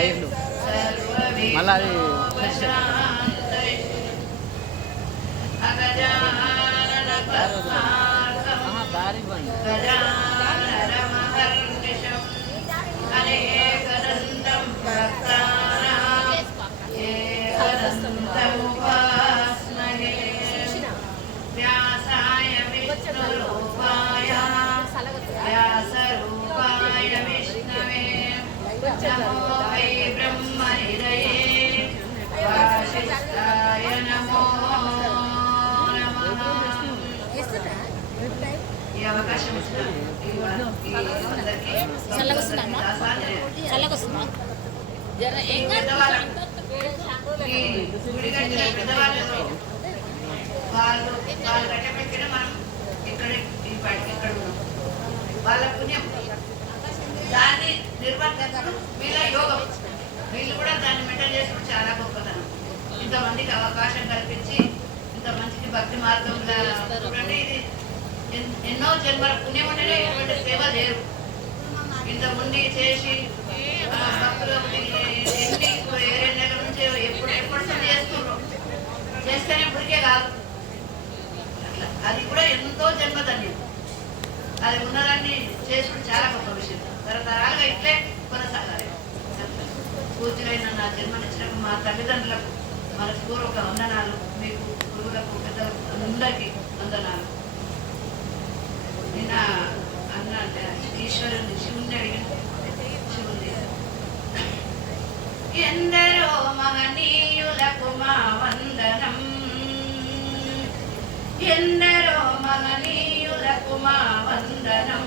వైర్లు మళ్ళీ అది దారి బండి వ్యాసాయ విష్ణురూపాయ వ్యాసరూపాయ విష్ణవే నమో వై బ్రహ్మనిధయే వాసిష్ఠాయ నమో నమః. ఈ అవకాశం ఇచ్చిన గుడి కట్టిన పెద్దవాళ్ళు వాళ్ళు కట్టబెట్టిన మనం ఇక్కడ ఈ పాటికి ఇక్కడ ఉన్నాం. వాళ్ళ పుణ్యం దాన్ని నిర్వర్తించడం వీళ్ళ యోగం. వీళ్ళు కూడా దాన్ని మెయింటైన్ చేసుకోవడం చాలా గొప్పతనం. ఇంతమందికి అవకాశం కల్పించి ఇంతమందికి భక్తి మార్గంలో చూడండి. ఇది ఎన్నో జన్మల పుణ్యం ఉంటేనే ఇటువంటి సేవ లేరు. ఇంత ఉండి చేసి భక్తులు ఎన్ని వేరే నెల నుంచి ఎప్పుడు చేస్తున్నారు. చేస్తేనే ఇప్పటికే కాదు, అట్లా అది కూడా ఎంతో జన్మధన్యం. అది ఉన్నదాన్ని చేసుకుంటే చాలా గొప్ప విషయం. తరతరాలుగా ఇట్లే కొనసాగాలి. పూజలైన నా జన్మనిచ్చిన మా తల్లిదండ్రులకు మనస్పూర్వక వందనాలు. మీకు గురువులకు పెద్దలకు అందరికీ వందనాలు. నిన్న అన్న అంటే ఈశ్వరుని శివుణ్ణి అడిగిన శివుని ఎందరో మహనీయులకు మా వందనం, ఎందరో మహనీయులకు మా వందనం.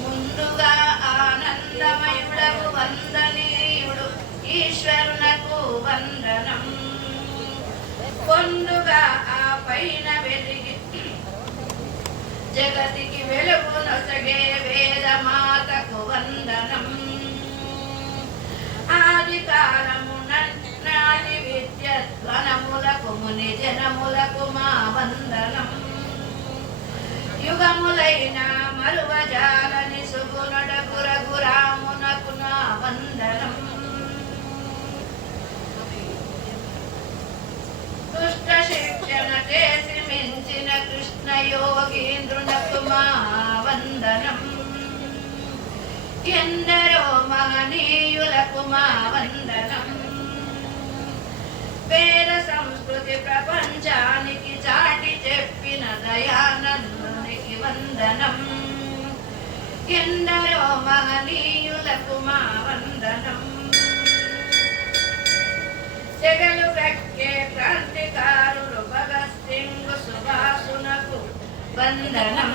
ముందుగా ఆనందమయుడకు వందనీయుడు ఈశ్వరునకు వందనం. పొందుగా ఆ పైన వెలిగి జగతికి వెలుగు నొసగే వేదమాతకు వందనం. ఆది కాలమున నాటి విద్యధ్వనములకు ముని జనములకు మా వందనం. యుగములైన మరువజాలని సుగుణుడకు రఘురామునకు నా వందనం. దుష్ట శిక్షణ చేసి మించిన కృష్ణ యోగీంద్రునకు మా వందనం. ఎందరో మహనీయులకు మా వందనం. వేద సంస్కృతి ప్రపంచానికి చాటి చెప్పిన దయానందునికి వందనం. ఎందరో మహనీయులకు మా వందనం. జగలు కక్కే క్రాంతికారులు భగత్ సింగ్ సుభాసునకు వందనం.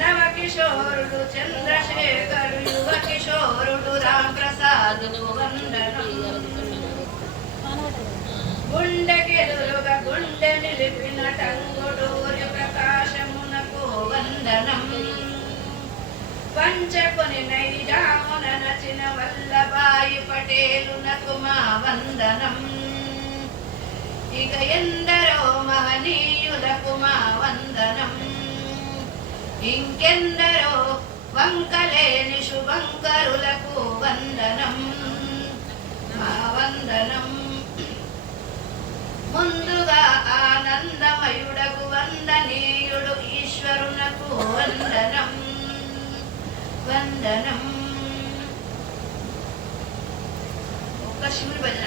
నవకిషోరుడు చంద్రశేఖరు యువ కిషోరుడు రామ్ ప్రసాదుకు వందనం. గుండెకెదురుగా గుండె నిలిపిన టంగుడూరి ప్రకాశమునకు వందనం. పంచకుని నైజామున నచిన వల్లభాయి పటేలునకు మా వందనం. ఇక ఎందరో మహనీయులకు మా వందనం. ఇంకెందరో వంకలేని శుభంకరులకు వందనం, మా వందనం. ముందుగా ఆనందమయుడకు వందనీయుడు ఈశ్వరునకు వందనం, వందనం. ఒక్క శివుని భజన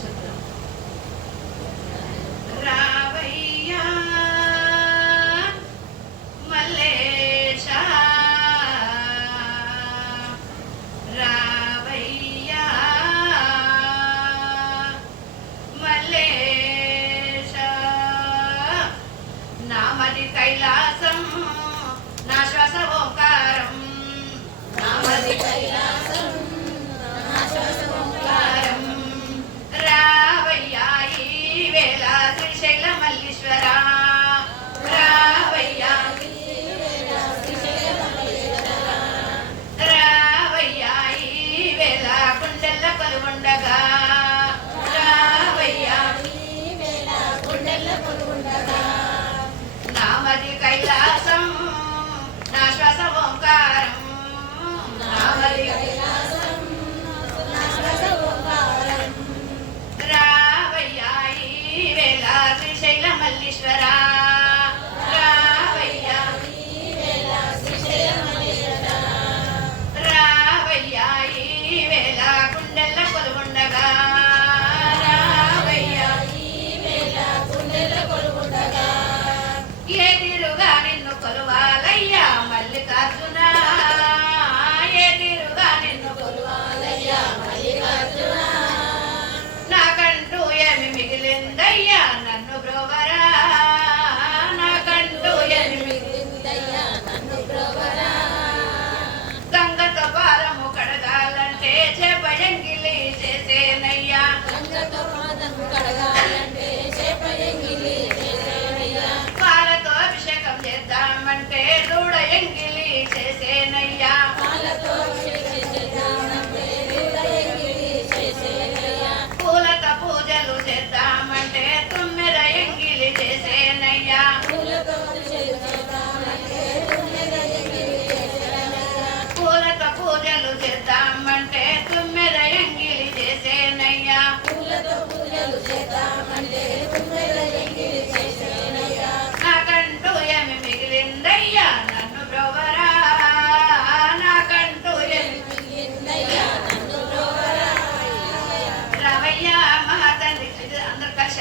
చెప్తాం. రావయ్యా మల్లేశ, రావయ్యా మల్లేశ. నామది కైలాసం నా శ్వాస ఓంకారం, నామది కైలాసం నా శ్వాస ఓంకారం. రావయ్యా ఈ వేళ శ్రీశైల మల్లీశ్వర, రావయ్యా రావయ్యా ఈ వేళ గుండెల్ల కొలువుండగా, రావయ్యా గుండెల్ల కొలువుండగా. నామది కైలాసం నా శ్వాస ఓంకారం, నామది కైలాసం మల్లీశ్వర రావయ్యా రావయ్యా ఈ వేళ గుండెల్ల కొలువుండగా రావయ్యా ఎదిరుగా నిన్ను కొలువాలయ్యా మల్లికార్జున ఎదిరుగా నిన్ను కొలువాలయ్యా మల్లికార్జున నాకంటూ ఏమి మిగిలిందయ్యా నన్ను బ్రోవరా నాకంటూ ఏమి మిగిలిందయ్యా నన్ను బ్రోవరా గంగతో పాదము కడగాలంటే చేపయంగిలి చేసేనయ్యా గంగతో పాదము కడగాలంటే చేపయంగిలి చేసేనయ్యా పాలతో అభిషేకం చేద్దామంటే దూడ ఎంగిలి చేసేనయ్యా పాలతో అభిషేకం చేద్దామంటే దూడ ఎంగిలి చేసేనయ్యా పూలతో పూజలు చేద్దామంటే తుమ్మెద ఎంగిలి చేసేనయ్యా పూలతో పూలతో పూజలు చేద్దామంటే తుమ్మెద ఎంగిలి చేసేనయ్యా పూలతో పూజలు చేద్దామంటే తుమ్మెద ఎంగిలి చేసేనయ్యా నాకంటూ ఏమి మిగిలిందయ్యా నన్ను బ్రోవరా నాకంటూ ఏమి మిగిలిందయ్యా నన్ను బ్రోవరా రామయ్య మహాతల్లి ఇది అందరు కలిసి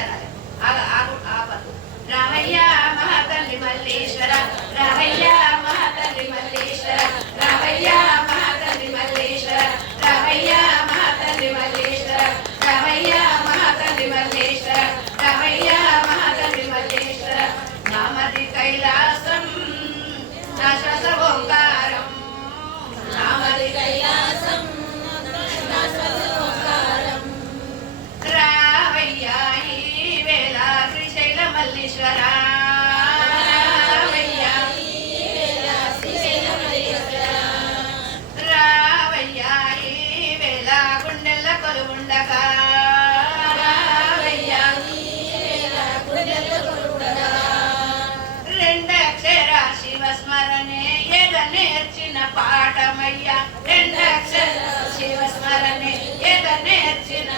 ఆపదు రామయ్య మహాతల్లి మల్లీశ్వర రామయ్య మహాతల్లి మల్లీశ్వర రామయ్య మహాతల్లి మల్లీశ్వర రామయ్య మహాతల్లి మల్లీశ్వర రామయ్య మహాతల్లి మల్లీశ్వర రామయ్య మహాతల్లి మల్లీశ్వర నామది కైలాసం నా శ్వాస ఓంకారం నామది కైలాసం నా శ్వాస ఓంకారం రావయ్యా ఈ వేళ శ్రీశైల మల్లీశ్వర రావయ్యా ఈ వేళ శ్రీశైల మల్లీశ్వర రావయ్యా ఈ వేళ గుండెల్ల కొలువుండగా రావయ్యా ఈ వేళ గుండెల్ల కొలువుండగా రెండక్షర శివస్మరణే ఎద నేర్చిన పాఠమయ్యా రెండక్షర శివస్మరణే ఎద నేర్చిన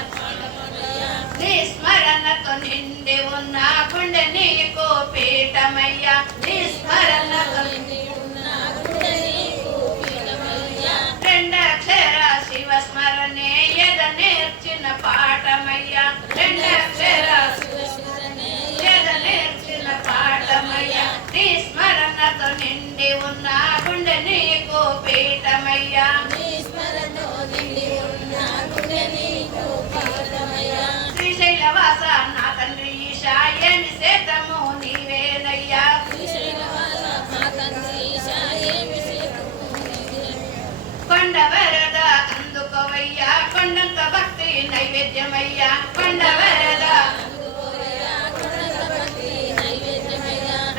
నీ స్మరణతో నిండి ఉన్న గుండె నీకు పీఠమయ్యా నీ స్మరణతో నిండి ఉన్న గుండె నీకు పీఠమయ్యా రెండక్షర శివస్మరణే ఎద నేర్చిన పాఠమయ్యా రెండక్షర శివస్మరణే ఎద నేర్చిన పాఠమయ్యా నీ స్మరణతో నిండి ఉన్న గుండె నీకు పీఠమయ్యా నీ స్మరణతో నిండి ఉన్న గుండె నీకు పీఠమయ్యా శ్రీశైలవాస నా తండ్రి ఈశా ఏమి సేతము నీవేనయ్యా శ్రీశైలవాస నా తండ్రి ఈశా ఏమి సేతము కొండ వరద అందుకోవయ్యా కొండంత భక్తి నైవేద్యమయ్యా కొండ వరద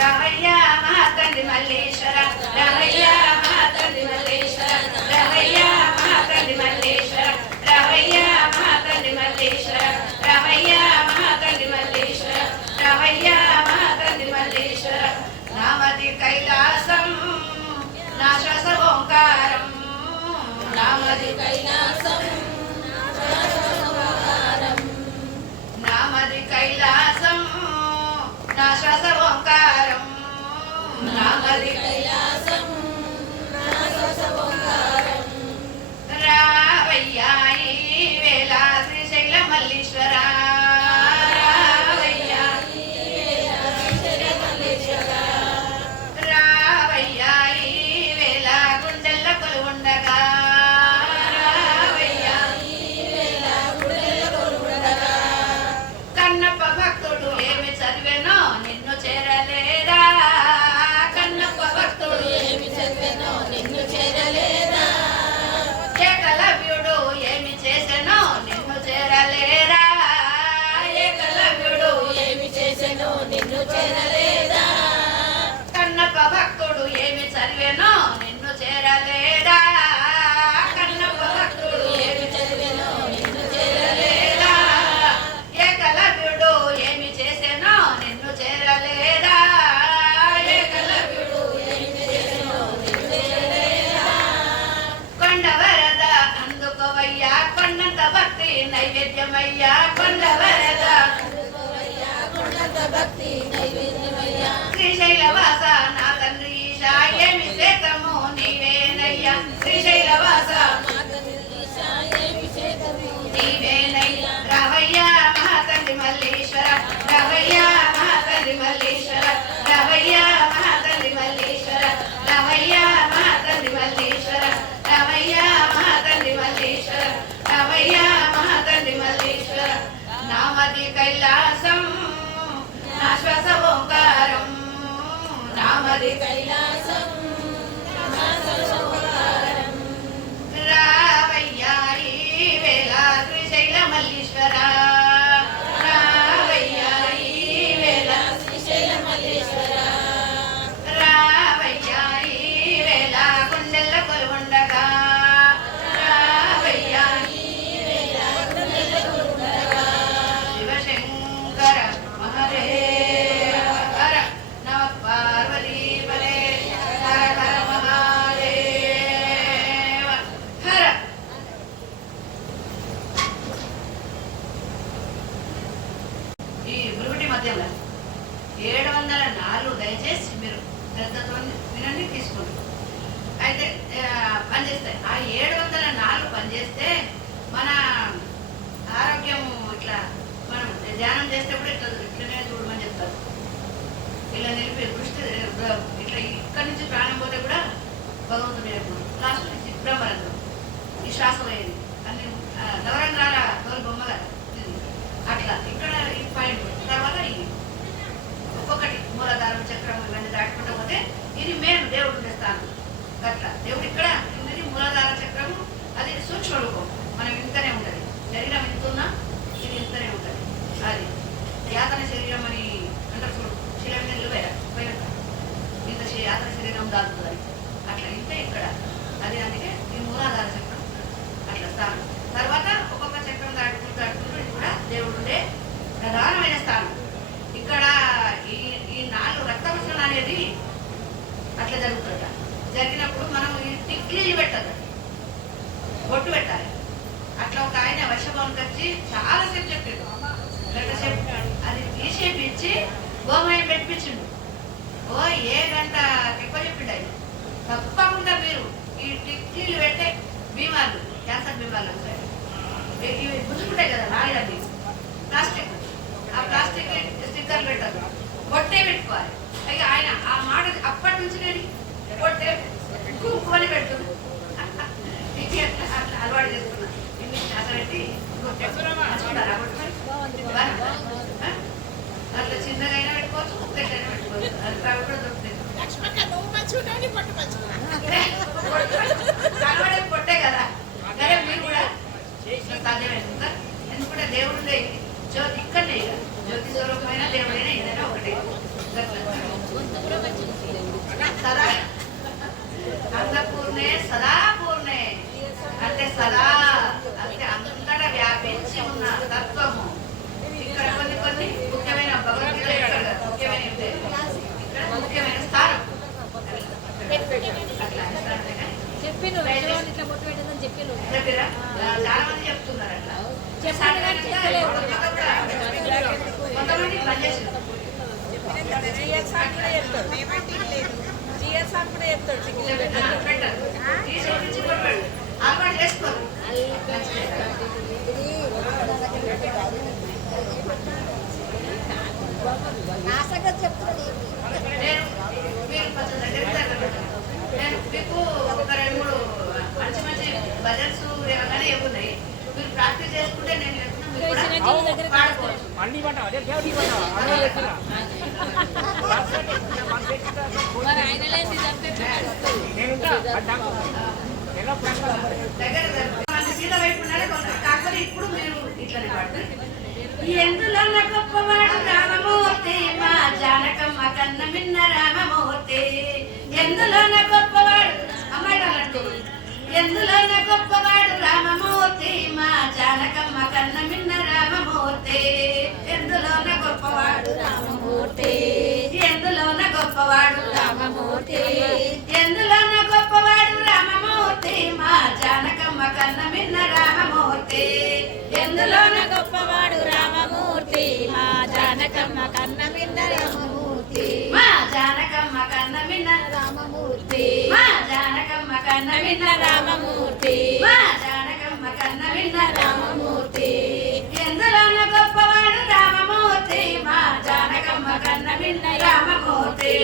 రామయ్య మహాతండ్రి మల్లీశ్వర రామయ్య మహాతండ్రి మల్లీశ్వర రామయ్య మహాతండ్రి మల్లీశ్వర రామయ్య మహాతండ్రి మల్లీశ్వర రామయ్య మహాతండ్రి మల్లీశ్వర రామయ్య మహాతండ్రి మల్లీశ్వర నామది కైలాసం నా శ్వాస ఓంకారం నామది కైలాసం నామది కైలాసం నా శ్వాస ఓంకారం నామది కైలాసం నా శ్వాస ఓంకారం రావయ్యా ఈ వేళ శ్రీశైల మల్లీశ్వర రావయ్యా ఈ వేళ శ్రీశైల మల్లీశ్వర రావయ్యా ఈ వేళ గుండెల్ల కొలువుండగా రావయ్యా ఈ వేళ గుండెల్ల కొలువుండగా కన్నప్ప భక్తుడు ఏమి చదివెనో నిన్ను చేరలేదా కన్నప్ప భక్తుడు ఏమి చదివెనో నిన్ను చేరలేదా ఏకలవ్యుడు ఏమి చేసెనో నిన్ను చేరలేదా ఏకలవ్యుడు ఏమి చేసెనో నిన్ను చేరలేదా కన్నప్ప భక్తుడు ఏమి చదివెనో నిన్ను చేరలేదా కన్నప్ప భక్తుడు ఏమి చదివెనో నిన్ను చేరలేదా ఏకలవ్యుడు ఏమి చేసెనో నిన్ను చేరలేదా ఏకలవ్యుడు ఏమి చేసెనో నిన్ను చేరలేదా కొండ వరద అందుకోవయ్యా కొండంత భక్తి నైవేద్యమయ్యా కొండ వరద అందుకోవయ్యా కొండంత శ్రీశైలవాస నా తండ్రి ఈశా ఏమి చేతము నీవేనయ్యా శ్రీశైలవాస నీవేనయ్యా రావయ్యా మహాతండ్రి మల్లేశ్వర రావయ్యా మహాతండ్రి మల్లేశ్వర రావయ్యా మహాతండ్రి మల్లేశ్వర రావయ్యా మహాతండ్రి మల్లేశ్వర రావయ్యా మహాతండ్రి మల్లేశ్వర రావయ్యా మహాతండ్రి మల్లేశ్వర నామది కైలాసం నా శ్వాస ఓంకారం నామది కైలాసం రావయ్యా ఈ వేళ శ్రీశైల మల్లీశ్వర రావయ్యా ఈ వేళ శ్రీశైల మల్లీశ్వర రావయ్యా ఈ వేళ గుండెల్ల కొలువుండగా రావయ్యా ఈ వేళ గుండెల్ల కొలువుండగా శివశంకర మహదేవ హర నమ పార్వతీ బలే హర హర మహాదేవ హర ఈ గురువుటి మధ్యలో 704 దయచేసి మీరు శ్రద్ధతో వినండి తీసుకోండి అయితే పనిచేస్తాయి ఆ 704 పనిచేస్తే మన ఆరోగ్యం ఇట్లా మనం ధ్యానం చేసేటప్పుడు ఇట్లనే చూడమని చెప్తారు ఇలా నిలిపి దృష్టి ఇట్లా ఇక్కడి నుంచి ప్రాణం పోతే కూడా భగవంతుడు లాస్ట్ నుంచి బ్రహ్మరంధ్రం ఈ శ్వాసం అయ్యేది అన్ని నవరంధ్రాల తోలు బొమ్మ కదా ఇది. అట్లా ఇక్కడ ఈ పాయింట్ తర్వాత ఇది ఒక్కొక్కటి మూలధారం చక్రం ఇవన్నీ దాటుకుంటూ పోతే ఇది మెయిన్ దేవుడు ఉండే స్థానం అట్లా దేవుడు ఇక్కడ ఇది మూలాధార చక్రము అది సూక్ష్మ రూపం మనం ఇంతనే ఉంటుంది శరీరం ఇంతున్నా ఇది ఇంతనే ఉంటుంది అది యాతన శరీరం అని అంటారు చూడు శరీరం మీద పోయినట్టు ఇంత యాతన శరీరం దాటుతుంది అట్లా ఇంతే ఇక్కడ అది అందుకే ఈ మూలాధార చక్రం అట్లా స్థానం తర్వాత ఒక్కొక్క చక్రం దాటుకుంటూ ఇది కూడా దేవుడు ఉండే ప్రధానమైన స్థానం ఇక్కడ ఈ 4 రక్తమిశ్రణ అనేది అట్లా జరుగుతుంట జరిగినప్పుడు మనం ఈ టిక్లీలు పెట్టదు బొట్టు పెట్టాలి అట్లా ఒక ఆయన వర్షభవన్కి వచ్చి చాలాసేపు చెప్పాడు గంటసేపు అది తీసేపిచ్చి గోమయం పెట్టించిండు ఓ ఏ గంట ఎక్కువ చెప్పిండు ఆయన తప్పకుండా మీరు ఈ టిక్లీలు పెట్టే బీమార్లు క్యాన్సర్ బీమార్లు వస్తాయి ఇవి గుంజుకుంటాయి కదా నాలుగది ప్లాస్టిక్ ఆ ప్లాస్టిక్ స్టిక్కర్లు పెట్టదు బొట్టే పెట్టుకోవాలి అయితే ఆయన ఆ మాట అప్పటి నుంచి నేను బొట్టే కుంకుమని పెడుతుంది అట్లా అలవాటు చేస్తున్నా ఇన్ని శ్వాస పెట్టి అట్లా చిన్నగా అయినా పెట్టుకోవచ్చు పెద్దైనా పెట్టుకోవచ్చు అది అవి కూడా దొరుకుతాయి అలవాడే పొట్టే కదా అదే మీరు కూడా సాధ్యమైంది ఎందుకంటే దేవుడు జ్యోతి ఇక్కడనే జ్యోతి స్వరూపమైన దేవుడైనా ఏదైనా ఒకటే సదా అన్నపూర్ణే సదా పూర్ణే అంటే సదా అంటే అంతటా వ్యాపించి ఉన్న తత్వము ఇక్కడ కొన్ని ముఖ్యమైన భగవద్గీత ముఖ్యమైన ఇక్కడ ముఖ్యమైన స్థానం అట్లా చెప్పిరా చాలా మంది చెప్తున్నారు అట్లా కొంతమంది పనిచేస్తారు అలవాటు చేసుకోరు నేను మీరు కొంచెం నేను మీకు ఒక 2-3 మంచి బజెట్స్ ఏమైనా ఏమున్నాయి మీరు ప్రాక్టీస్ చేసుకుంటే నేను సీత వైపు ఉన్నాడే కాకపోతే ఇప్పుడు మీరు ఇట్లనే పాడుతుంది ఎందులో గొప్పవాడు రామమూర్తి మా జానకమ్మ కన్న మిన్న రామమూర్తి ఎందులో గొప్పవాడు అమ్మాయి ఎందులో గొప్పవాడు రామమూర్తి మా జానకమ్మ కన్న మిన్న రామమూర్తి ఎందులో గొప్పవాడు రామమూర్తి ఎందులో గొప్పవాడు రామమూర్తి ఎందులో గొప్పవాడు రామమూర్తి మా జానకమ్మ కన్న మిన్న రామమూర్తి ఎందులో గొప్పవాడు రామమూర్తి మా జానక జానకమ్మ కన్న మిన్న రామమూర్తి మా జానకమ్మ కన్న మిన్న రామమూర్తి మా జానకమ్మ కన్న మిన్న రామమూర్తి మా జానకమ్మ కన్న మిన్న రామమూర్తి ఎందులోన గొప్పవాడు రామమూర్తి మా జానకమ్మ కన్న మిన్న రామమూర్తి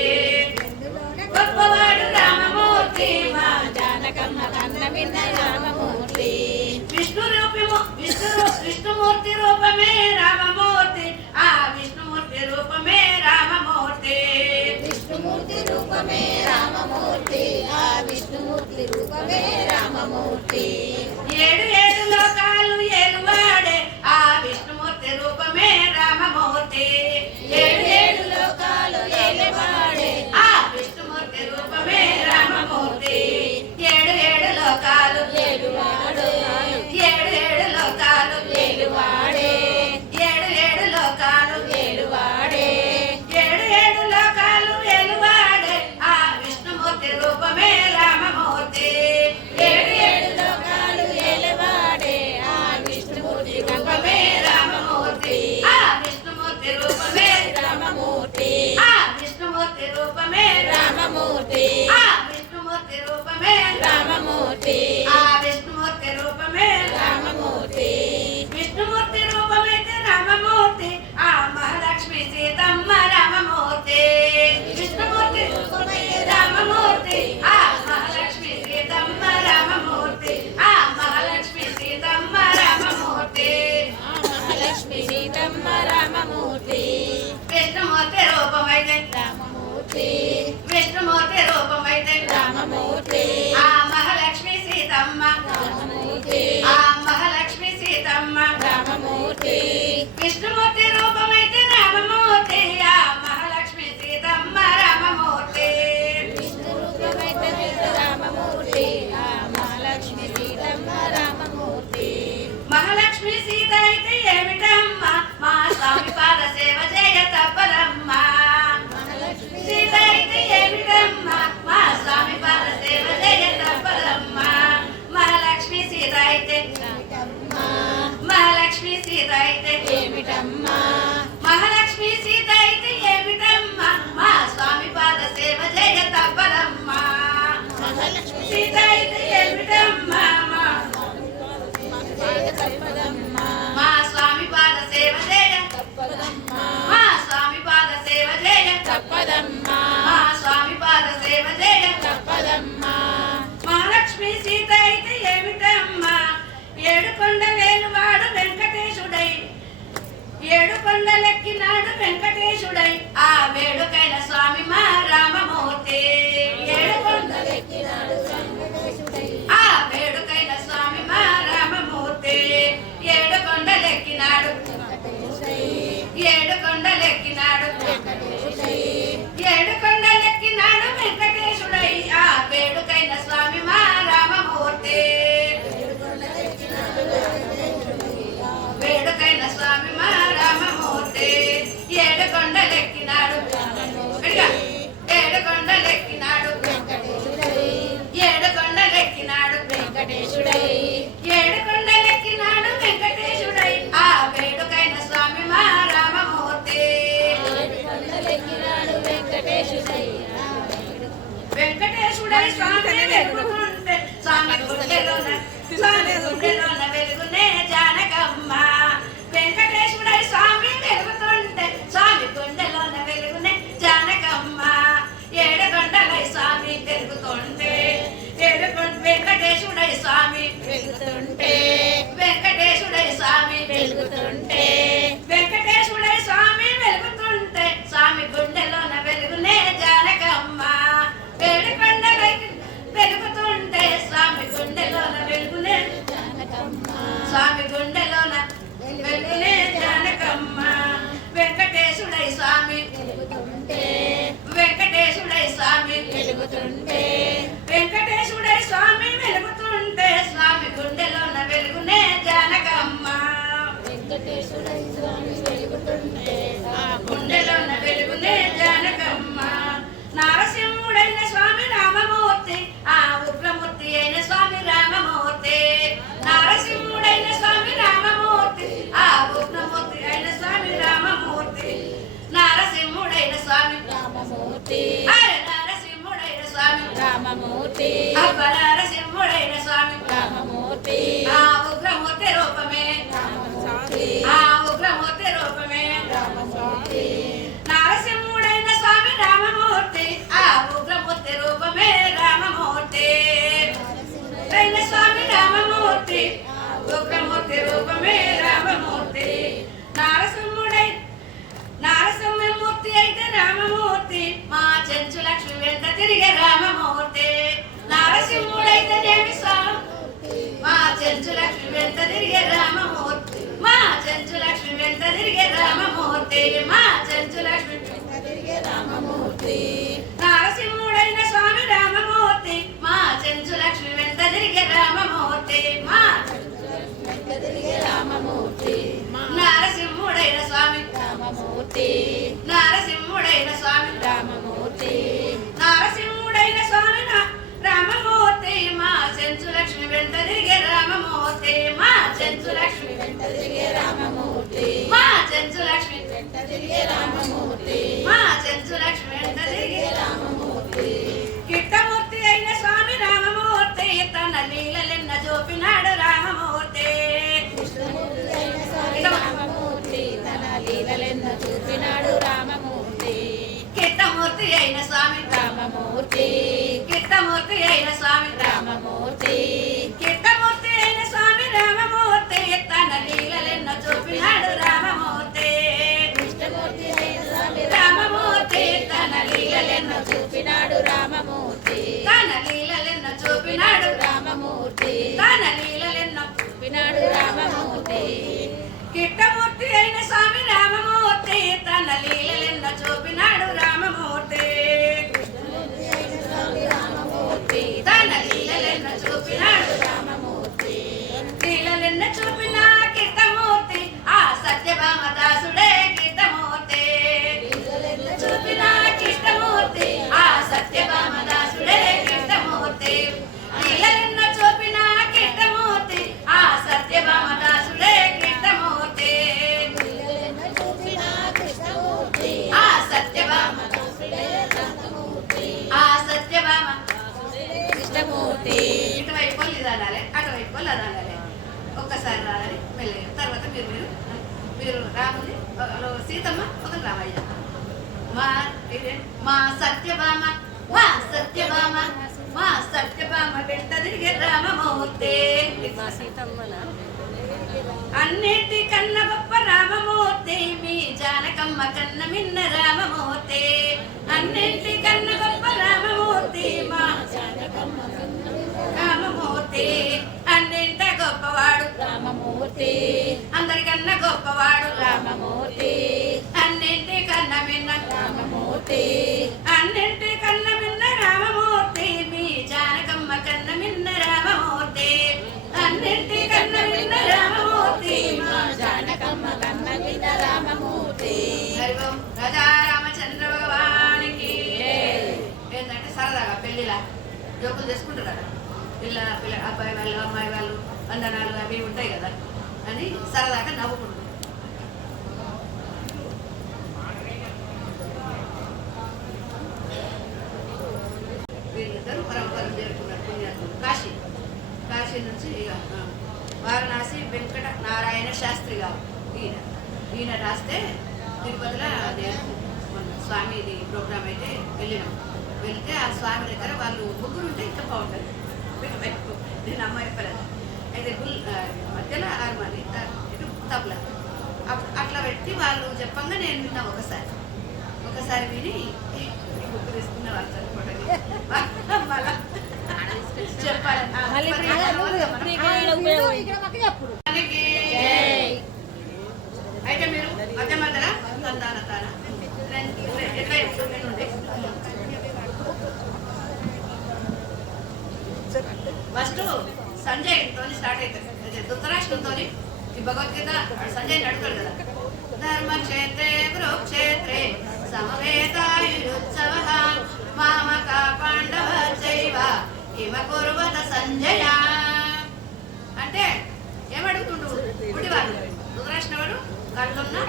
గొప్పవాడు రామమూర్తి మా జానకమ్మ కన్న మిన్న రామమూర్తి విష్ణుమూర్తి రూపమే రామమూర్తి ఆ విష్ణుమూర్తి రూపమే రామమూర్తి విష్ణుమూర్తి రూపమే రామమూర్తి ఆ విష్ణుమూర్తి రూపమే రామమూర్తి ఏడు ఏడు లోకాలు ఏలువాడే ఆ విష్ణుమూర్తి రూపమే రామమూర్తి ఏడు ఏడు లోకాలు ఏలేవాడే ఆ విష్ణుమూర్తి రూపమే రామమూర్తి ఏడు ఏడు లోకాలు ఏలువాడే ఏడు ఏడు లోకాలు ఏలువాడే ఏడు ఏడు లోకాలు ఏలువాడే ఏడు ఏడు లోకాలు ఏలువాడే ఆ విష్ణుమూర్తి రూపమే రామమూర్తి ఏడు ఏడు లోకాలు ఏలేవాడే ఆ విష్ణుమూర్తి రూపమే రామమూర్తి ఆ విష్ణుమూర్తి రూపమే రామమూర్తి ఆ విష్ణుమూర్తి రూపమే రామమూర్తి ఆ విష్ణుమూర్తి రూపమే రామమూర్తి ఆ విష్ణుమూర్తి రూపమే రామమూర్తి విష్ణుమూర్తి రూపమైతే రామమూర్తి ఆ మహాలక్ష్మి సీతమ్మ రామమూర్తి విష్ణుమూర్తి రూపమే రామమూర్తి ఆ మహాలక్ష్మి సీతమ్మ రామమూర్తి ఆ మహాలక్ష్మి సీతమ్మ రామమూర్తి మహాలక్ష్మి సీతమ్మ రామమూర్తి విష్ణుమూర్తి రూపమైతే రామమూర్తి విష్ణుమూర్తి రూపమైతే రామమూర్తి ఆ మహాలక్ష్మి సీతమ్మ రామమూర్తి ఆ మహాలక్ష్మి సీతమ్మ రామమూర్తి విష్ణుమూర్తి రూపమైతే రామమూర్తి ఆ మహాలక్ష్మి సీతమ్మ రామమూర్తి విష్ణు రూపమైతే రామమూర్తి ఆ మహాలక్ష్మి సీతమ్మ రామమూర్తి మహాలక్ష్మి సీత అయితే ఏమిటమ్మా మా స్వామి పాద సేవ చేయ తప్పదమ్మా మహాలక్ష్మి సీత అయితే ఏమిటమ్మా మా స్వామి పాద సేవ చేయ తప్పదమ్మా మహాలక్ష్మి సీత అయితే సీతమ్మ మహాలక్ష్మి సీత అయితే ఏమిటమ్మా మహాలక్ష్మి సీత అయితే ఏమిటమ్మా మా స్వామి పాద సేవ చేయ తప్పదమ్మా మహాలక్ష్మి సీత అయితే ఏమిటమ్మా తప్పదమ్మా మా స్వామి పాద సేవ చేయ తప్పదమ్మా మా స్వామి పాద సేవ చేయ తప్పదమ్మా మా స్వామి పాద సేవ చేయ తప్పదమ్మా మహాలక్ష్మి సీత అయితే ఏమిటమ్మా ఏడు కొండలేని వాడు వెంకటేశుడై ఏడు కొండలెక్కినాడు వెంకటేశుడై ఆ వేడుకైన స్వామి మా రామమూర్తి ఏడు కొండలెక్కినాడు వెంకటేశుడై ఆ వేడుకైన స్వామి మా రామమూర్తి ఏడు కొండలెక్కినాడు వెంకటేశుడై ఏడు కొండలెక్కినాడు వెంకటేశుడై ఏడు కొండలెక్కినాడు వెంకటేశుడై ఆ వేడుకైన స్వామి మా రామమూర్తి వేడుకైన స్వామి మా రామమూర్తి ఏడు కొండలెక్కినాడు గట్టిగా. ఏడు కొండలెక్కినాడు వెంకటేశుడై ఏడు కొండలెక్కినాడు వెంకటేశుడై ఏడు కొండలెక్కినాడు వెంకటేశుడై ఆ వేడుకైన స్వామి మా రామమూర్తి కొండలెక్కినాడు వెంకటేశుడై వెంకటేశుడై స్వామి వెలుగుతుంటే స్వామి గుండెలోన వెలుగునే జానకమ్మ వెంకటేశుడై స్వామి వెలుగుతుంటే స్వామి గుండెలోన వెలుగునే జానకమ్మ ఏడు కొండలై స్వామి వెలుగుతుంటే వెంకటేశుడై స్వామి వెలుగుతుంటే వెంకటేశుడై స్వామి వెలుగుతుంటే వెంకటేశుడై స్వామి వెలుగుతుంటే స్వామి గుండెలోన వెలుగునే జానకమ్మ ఏడు కొండలై వెలుగుతుంటే స్వామి గుండెలోన వెలుగునే జానకమ్మ స్వామి గుండెలోన వెలుగునే జానకమ్మ వెంకటేశుడై స్వామి వెలుగుతుంటే వెంకటేశుడై స్వామి వెలుగుతుంటే వెంకటేశుడై స్వామి వెలుగుతుంటే స్వామి గుండెలోన వెలుగునే జానకమ్మ వెంకటేశుడై స్వామి వెలుగుతుంటే ఆ గుండెలోన వెలుగునే జానకమ్మ నారసింహుడైన స్వామి రామమూర్తి ఆ ఉగ్రమూర్తి అయిన స్వామి రామమూర్తి నారసింహుడైన స్వామి రామమూర్తి ఆ ఉగ్రమూర్తి అయిన స్వామి రామమూర్తి రామమూర్తి అబ్బలారసింహుడైన స్వామి రామమూర్తి ఆ ఉగ్రమూర్తి రూపమే రామస్వామి ఆ ఉగ్రమూర్తి రూపమే రామస్వామి నారసింహుడైన స్వామి రామమూర్తి ఆ ఉగ్రమూర్తి రూపమే రామమూర్తి అయిన స్వామి రామమూర్తి ఉగ్రమూర్తి రూపమే రామమూర్తి నారసింహమూర్తి అయితే రామమూర్తి మా చెంచు లక్ష్మి వెంట తిరిగే రామమూర్తి నారసింహుడైతేనేమి స్వామి మా చెంచు లక్ష్మి వెంట తిరిగే రామమూర్తి మా చెంచు లక్ష్మి వెంట తిరిగే రామమూర్తి మా చెంచు లక్ష్మి వెంట తిరిగే రామమూర్తి నారసింహుడైన స్వామి రామమూర్తి మా చెంచు లక్ష్మి వెంట తిరిగే రామమూర్తి మా వెంట తిరిగే రామమూర్తి నారసింహుడైన స్వామి రామమూర్తి నారసింహుడైన స్వామి రామమూర్తి నారసింహుడైన స్వామి రామమూర్తి మా చెంచు లక్ష్మి వెంట తిరిగే రామమూర్తి మా చెంచు లక్ష్మి వెంట తిరిగే రామమూర్తి మా చెంచు లక్ష్మి వెంట తిరిగే రామమూర్తి మా చెంచు లక్ష్మి వెంట తిరిగే రామమూర్తి కిట్టమూర్తి అయిన స్వామి రామమూర్తి తన లీలలెన్న చూపినాడు రామమూర్తి కృష్ణమూర్తి అయిన స్వామి రామమూర్తి తన లీలలెన్న చూపినాడు రామమూర్తి కిట్టమూర్తి అయిన స్వామి రామమూర్తి కిట్టమూర్తి అయిన స్వామి రామమూర్తి కిట్టమూర్తి అయిన స్వామి రామమూర్తి తన లీలలెన్న చూపినాడు రామమూర్తి కృష్ణమూర్తి అయిన స్వామి రామమూర్తి తన లీలలెన్న చూపినాడు రామమూర్తి తన లీలలెన్న చూపినాడు రామమూర్తి తన లీలలెన్న చూపినాడు రామమూర్తి కిట్టమూర్తి అయిన స్వామి రామమూర్తి తన లీలలెన్న చూపినాడు రామమూర్తి రామమూర్తి తన లీలలెన్న చూపినాడు రామమూర్తి లీలలెన్న చూపిన కిట్టమూర్తి ఆ సత్యభామ దాసుడే కిట్టమూర్తి చూపిన కిట్టమూర్తి ఆ సత్యభామ దాసుడే కిట్టమూర్తి లీలలెన్న చూపిన కిట్టమూర్తి ఆ సత్యభామ దాసుడే కిట్టమూర్తి చూపిన కృష్ణమూర్తి ఆ సత్యభామ ఆ సత్యభామ కృష్ణమూర్తి ఇటువైపు ఇది అనాలి అటువైపు అది అనాలి ఒక్కసారి రావాలి మెల్లగా తర్వాత మీరు రాముని సీతమ్మ ఒక రామయ్య మా సత్యభామ మా సత్యభామ మా సత్యభామ వెంట తిరిగే రామమూర్తి అన్నిటికన్నా గొప్ప రామమూర్తి మీ జానకమ్మ కన్న మిన్న రామమూర్తి అన్నిటికన్నా గొప్ప రామమూర్తి మా రామమూర్తి అన్నింట గొప్పవాడు రామమూర్తి అందరికన్నా గొప్పవాడు రామమూర్తి అన్నింటికన్నా మిన్న రామమూర్తి అన్నింటికన్నా మిన్న రామమూర్తి మీ జానకమ్మ కన్న మిన్న రామమూర్తి అన్నింటికన్నా మిన్న రామమూర్తి మా జానకమ్మ కన్న విన రామమూర్తి హరివం రాజా రామచంద్ర భగవానికి ఏంటంటే సరదాగా పెళ్లిలా జోకులు చేసుకుంటారు కదా పిల్ల అబ్బాయి వాళ్ళు అమ్మాయి వాళ్ళు వందనాలు అవి ఉంటాయి కదా అని సరదాగా నవ్వుకుంటారు. వీళ్ళిద్దరూ పరంపరం చేరుకున్నారు పుణ్యాత్ములు. కాశీ నుంచి ఇక వారణాసి వెంకట నారాయణ శాస్త్రి గారు ఈయన రాస్తే తిరుపతిలో స్వామిది ప్రోగ్రామ్ అయితే వెళ్ళినాం. వెళ్తే ఆ స్వామి దగ్గర వాళ్ళు ముగ్గురు ఉంటే ఇంకా బాగుంటుంది. నేను అమ్మ చెప్పలేదు అయితే మధ్యలో ఆరుమాలి ఇటు తబలా అట్లా పెట్టి వాళ్ళు చెప్పంగా నేను విన్నా ఒకసారి విని ముగ్గురు తీసుకున్న వాళ్ళు చదువుకోవడానికి చెప్పాలి. అయితే మీరు మధ్య మధ్యలో తందాన తాన ఎట్లా చెప్తుండే ఫస్ట్ సంజయ్తో స్టార్ట్ అవుతుంది. ధృతరాష్ట్రంతో ఈ భగవద్గీత సంజయ్ అడుగుతాడు కదా, ధర్మక్షేత్రే కురుక్షేత్రే సమవేతాయురుత్సవ మామక పాండవ చైవ కిమ కుర్వత సంజయ అంటే ఏమడుగుతుండు గుడ్డివాళ్ళు. ధృతరాష్ట్రవాడు కళ్ళున్నా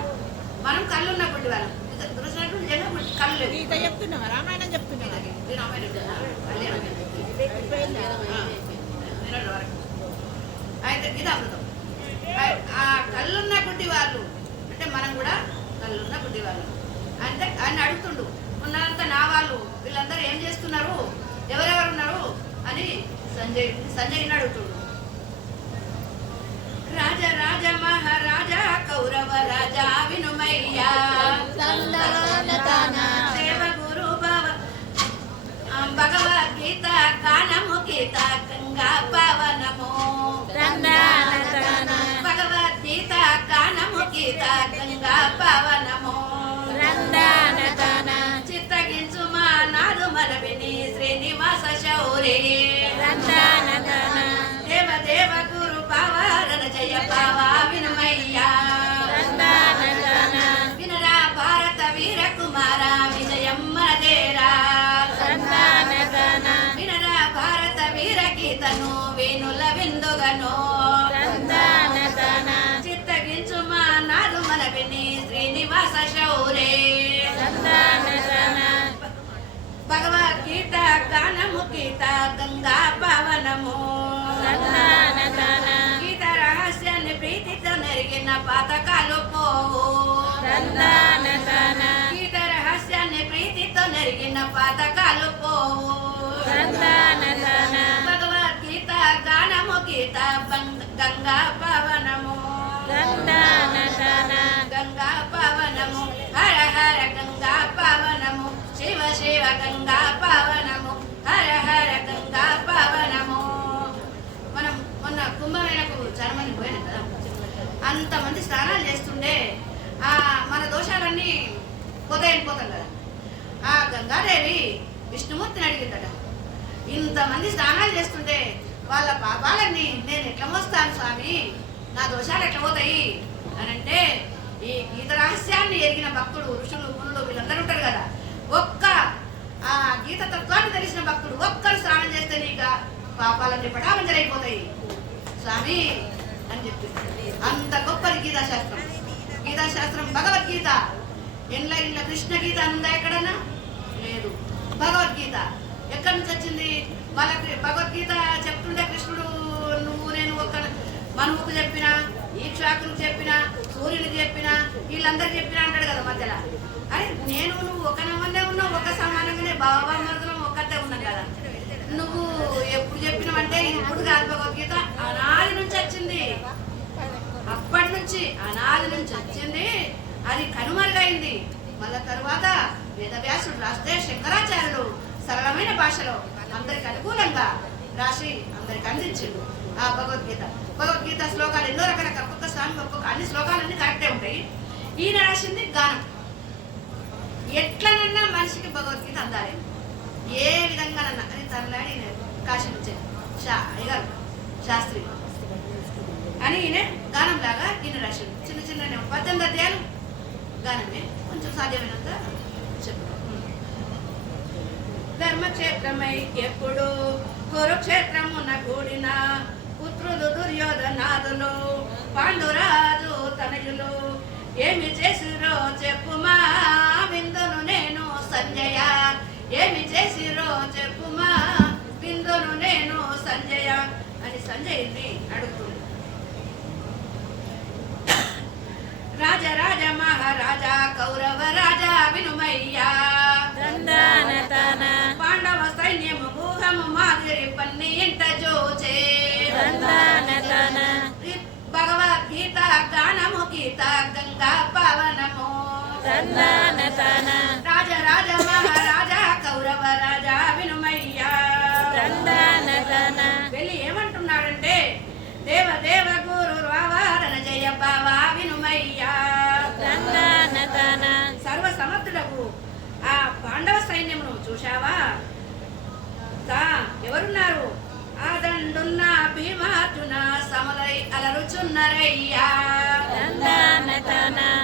మనం కళ్ళున్న గుడ్డివాళ్ళం. ధృతరాష్ట్రుడు నిజంగా కళ్ళు లేవు. చెప్తున్నావా రామాయణం చెప్తున్నావా? దీని అమ్మాయి కదా కళ్యాణం నిన్నటి వరకు అయితే ఇది అమృతం. ఆ కళ్ళున్న గుడ్డి వాళ్ళు అంటే మనం కూడా కళ్ళున్న గుడ్డి వాళ్ళు అంటే ఆయన అడుగుతుండు ఉన్నంత నా వాళ్ళు వీళ్ళందరూ ఏం చేస్తున్నారు, ఎవరెవరు ఉన్నారు అని సంజయ్ని అడుగుతుండు. రాజ రాజ మహారాజా కౌరవ రాజా వినుమయ్యా దేవ గురు భగవద్గీత గానము గీత గంగా పవనము భగవద్గీత గానము గీత గంగా పవనము చిత్తగించు మా నాదు మనవిని శ్రీనివాస శౌరి దేవ దేవ గురు పవరణ జయ పావా వినుమయ్యా వినరా భారత వీర కుమార విజయం మనదేరా వినరా భారత వీర గీతను వేణుల విందుగను చిత్తగించు మా నాదు మనవిని శ్రీనివాస శౌరే భగవద్గీత గానము గీత గంగా పవనము గీత రహస్యాన్ని ప్రీతితో నెరిగిన పాతకాలు పోవు గీత రహస్యాన్ని ప్రీతితో నెరిగిన పాతకాలు పోవు భగవద్గీత గానము గీత గంగా పవనము గంగా పవనము హర హర గంగా పవనము శివ శివ గంగా పవనము హర హర గంగా పవనము. మనం మొన్న కుంభమేళకు చాలా మంది పోయినాం కదా, అంతమంది స్నానాలు చేస్తుండే మన దోషాలన్నీ పోతాం కదా. ఆ గంగాదేవి విష్ణుమూర్తిని అడిగిందట, ఇంతమంది స్నానాలు చేస్తుంటే వాళ్ళ పాపాలన్నీ నేను ఎట్లా మోస్తాను స్వామి, నా దోషాలు ఎట్లా పోతాయి అని అంటే, ఈ గీత రహస్యాన్ని ఎరిగిన భక్తుడు ఋషులు మునులు వీళ్ళందరూ ఉంటారు కదా, ఒక్క ఆ గీత తత్వాన్ని తెలిసిన భక్తుడు ఒక్కరు స్నానం చేస్తే నీక పాపాలన్నీ పటామంజరైపోతాయి స్వామి అని చెప్పి. అంత గొప్పది గీతాశాస్త్రం. గీతాశాస్త్రం భగవద్గీత. ఇంట్లో కృష్ణ గీత ఉందా ఎక్కడన్నా? లేదు. భగవద్గీత ఎక్కడి నుంచి వచ్చింది? వాళ్ళకి భగవద్గీత చెప్తుండే కృష్ణుడు నువ్వు నేను ఒక్క మనువుకు చెప్పినా, ఈక్షాకునికి చెప్పినా, సూర్యునికి చెప్పినా, వీళ్ళందరికీ చెప్పినా అంటాడు కదా మధ్యలో. అరే నేను నువ్వు ఒకనవన్నే ఉన్నావు, ఒక సమానంగానే బాబా మరుదులం ఒక్కటే ఉన్నాం కదా. నువ్వు ఎప్పుడు చెప్పినావంటే ఇది ఇప్పుడు కాదు, భగవద్గీత అనాది నుంచి వచ్చింది. అప్పటి నుంచి అనాది నుంచి వచ్చింది, అది కనుమరుగైంది. మళ్ళా తర్వాత వేదవ్యాసుడు రాస్తే శంకరాచార్యులు సరళమైన భాషలో అందరికి అనుకూలంగా రాసి అందరికి అందించిండు ఆ భగవద్గీత. భగవద్గీత శ్లోకాలు ఎన్నో రకరకాల ఒక్కొక్క స్వామి ఒక్కొక్క అన్ని శ్లోకాలన్నీ కరెక్టే ఉంటాయి. ఈయన రాసింది గానం. ఎట్లనన్నా మనిషికి భగవద్గీత అందాలి, ఏ విధంగానన్నా అని తనలాడి ఈయన కాశీ నుంచి అయ్యగారు శాస్త్రి అని ఈయన గానం లాగా ఈయన రాసిండు. చిన్న చిన్న 18 అధ్యాయాలు గానమే, కొంచెం సాధ్యమైనంత చెప్పు. ధర్మక్షేత్రమై ఎప్పుడు కురుక్షేత్రమున కూడిన పుత్రులు దుర్యోధనాదులు పాండురాజు తనయులు ఏమి చేసిరో చెప్పుమా విందును నేను సంజయ, ఏమి చేసిరో చెప్పుమా విందును నేను సంజయ అని సంజయుని అడుగుతుంది. రాజరాజ మహారాజా కౌరవ రాజా వినుమయ్యా పాండవ సైన్యము గుహము మాదిరి పన్ని ఇంట జోచే భగవద్గీత గానము గీత గంగా పవనము రాజరాజ మహారాజా కౌరవ రాజా వినుమయ్యా వెళ్ళి ఏమంటున్నాడంటే, దేవ దేవ గురు రావారణ జయ బావా వినుమయ్యా. సర్వ సమర్థుడకు ఆ పాండవ సైన్యమును చూశావా? ఎవరున్నారు? ఆ దండున్న భీమార్జున సములై అలరుచున్నరయ్యా.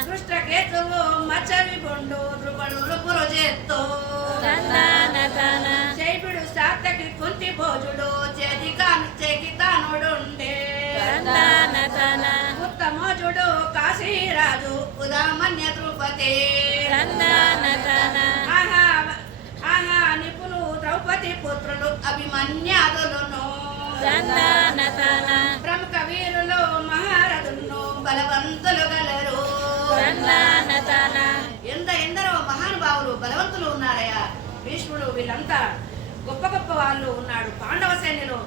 కృష్ణకేతువు మచ్చవి బొండు ద్రుపడు పురుజెత్తు శైబుడు సాతకి కుంతి భోజుడు చేకితానుడుండే ఉత్తమోజుడు కాశీరాజు ఉదామన్య ద్రుపతి ఆహా నిపుణు ద్రౌపది పుత్రులు అభిమన్యాదులను తందనతన ప్రముఖ వీరులు మహారథులను బలవంతులు గలరు తందనతన ఎందరో మహానుభావులు బలవంతులు ఉన్నారయ్యా. భీష్ముడు వీళ్ళంతా గొప్ప గొప్ప వాళ్ళు ఉన్నాడు. పాండవ సైన్యంలో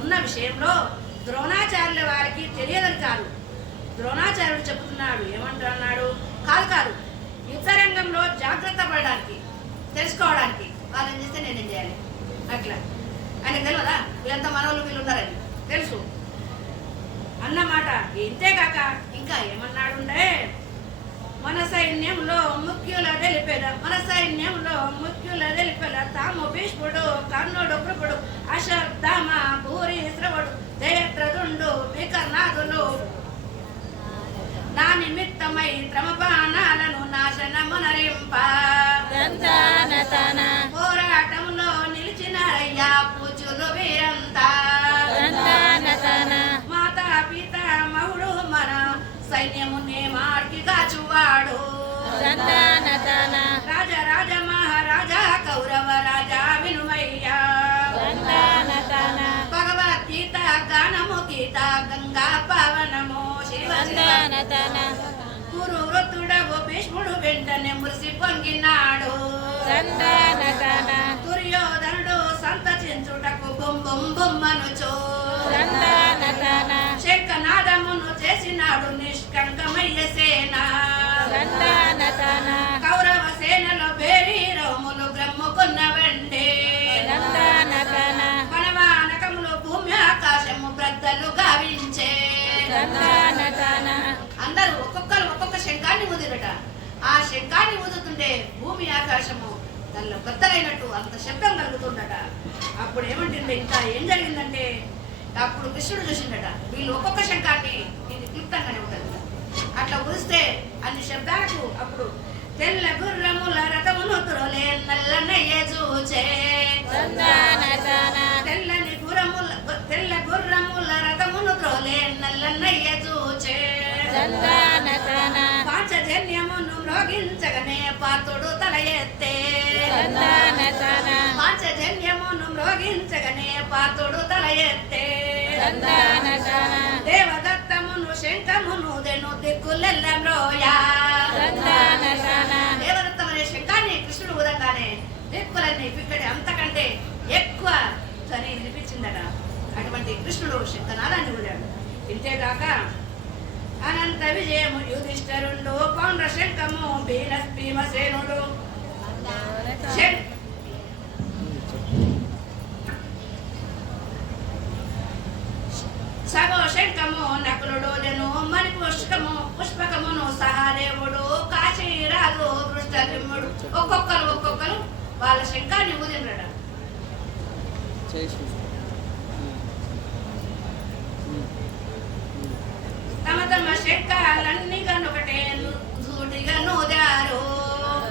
ఉన్న విషయంలో ద్రోణాచార్యుల వారికి తెలియదని కాదు. ద్రోణాచార్యుడు చెబుతున్నాడు, ఏమంటున్నాడు, కాదు యుద్ధ రంగంలో జాగ్రత్త పడడానికి తెలుసుకోవడానికి వాళ్ళని చేస్తే నేనేం చేయాలి అట్లా ఆయనకు తెలియదా వీళ్ళంతా మనోళ్ళు వీళ్ళు ఉన్నారని తెలుసు అన్నమాట. ఇంతేకాక ఇంకా ఏమన్నాడుండే, మన సైన్యంలో ముఖ్యుల తెలిపేద తాము భీష్ముడు కర్ణుడు కృపుడు అశ్వత్థామ భూరి శ్రవుడు జయద్రథుండు వికర్ణాదులు నా నిమిత్తమై త్రమపానాలను నాశనమునరింప తందనతన పోరాటంలో నిలిచినారయ్యా పూజులు వీరంతా తందనతన మాతా పిత మహుడు మన సైన్యమునే మార్కి కాచువాడు తందనతన రాజ మహారాజా కౌరవ రాజా వినుమయ్యా తందనతన భగవద్గీత గానము గీత గంగా పవనము శివ తందనతన గురు వృత్తుడవు భీష్ముడు వెంటనే మురిసి పొంగినాడు తందనతన దుర్యోధనుడు సంతచించుటకు బొమ్మనుచో తందనతన శంఖనాదమును చేసినాడు నిష్కంకమయ్య సేన తందనతన కౌరవ సేనలో బేరీ రోములు గ్రమ్ముకున్న వెంటే తందనతన వనవానకములు భూమి ఆకాశము బ్రద్దలు గావించే తందనతన అందరూ ఒక్కొక్క శంఖాన్ని ఊదిరట. ఆ శంఖాన్ని ఊదుతుంటే భూమి ఆకాశము దానిలో బద్దలైనట్టు అంత శబ్దం కలుగుతుందట. అప్పుడు ఏమంటుంది, ఇంకా ఏం జరిగిందంటే అప్పుడు కృష్ణుడు చూసిండట, వీళ్ళు ఒక్కొక్క శంఖాన్ని ఇది క్లుప్తంగానే ఉంటుంది అట్లా ఊదిస్తే అన్ని శబ్దాలకు అప్పుడు తెల్ల గుర్రముల రథమును తురలే నల్లనయ్య చూచే తందనతన తెల్ల గుర్రముల రథమును త్రోలే నల్లనయ్య చూచే తందనతన పాంచజన్యమును మ్రోగించగనే పాతుడు తల ఎత్తే తందనతన పాంచజన్యమును మ్రోగించగనే పాతుడు తల ఎత్తే తందనతన దేవదత్తమును శంఖమును దెను దిక్కులెల్ల మ్రోయా తందనతన దేవదత్తం అనే శంఖాన్ని కృష్ణుడు ఊదంగానే దిక్కులన్నీ పిక్కడి అంతకంటే ఎక్కువ అని వినిపించిందట. అటువంటి కృష్ణుడు శంఖనాదాన్ని ఊదాడు. ఇంతేగాక అనంత విజయము యుధిష్ఠరుండు పౌండ్ర శంఖము భీమసేనుడు సగో శంఖము నకులుడు దెను మణి పుష్పకమును సహాదేవుడు కాశీరాజు దృష్టలిమ్ముడు ఒక్కొక్కరు వాళ్ళ శంఖాన్ని ఊదిండ్రట. తమ శంఖాలన్నీ కనుకటే సూటిగా నూదారు.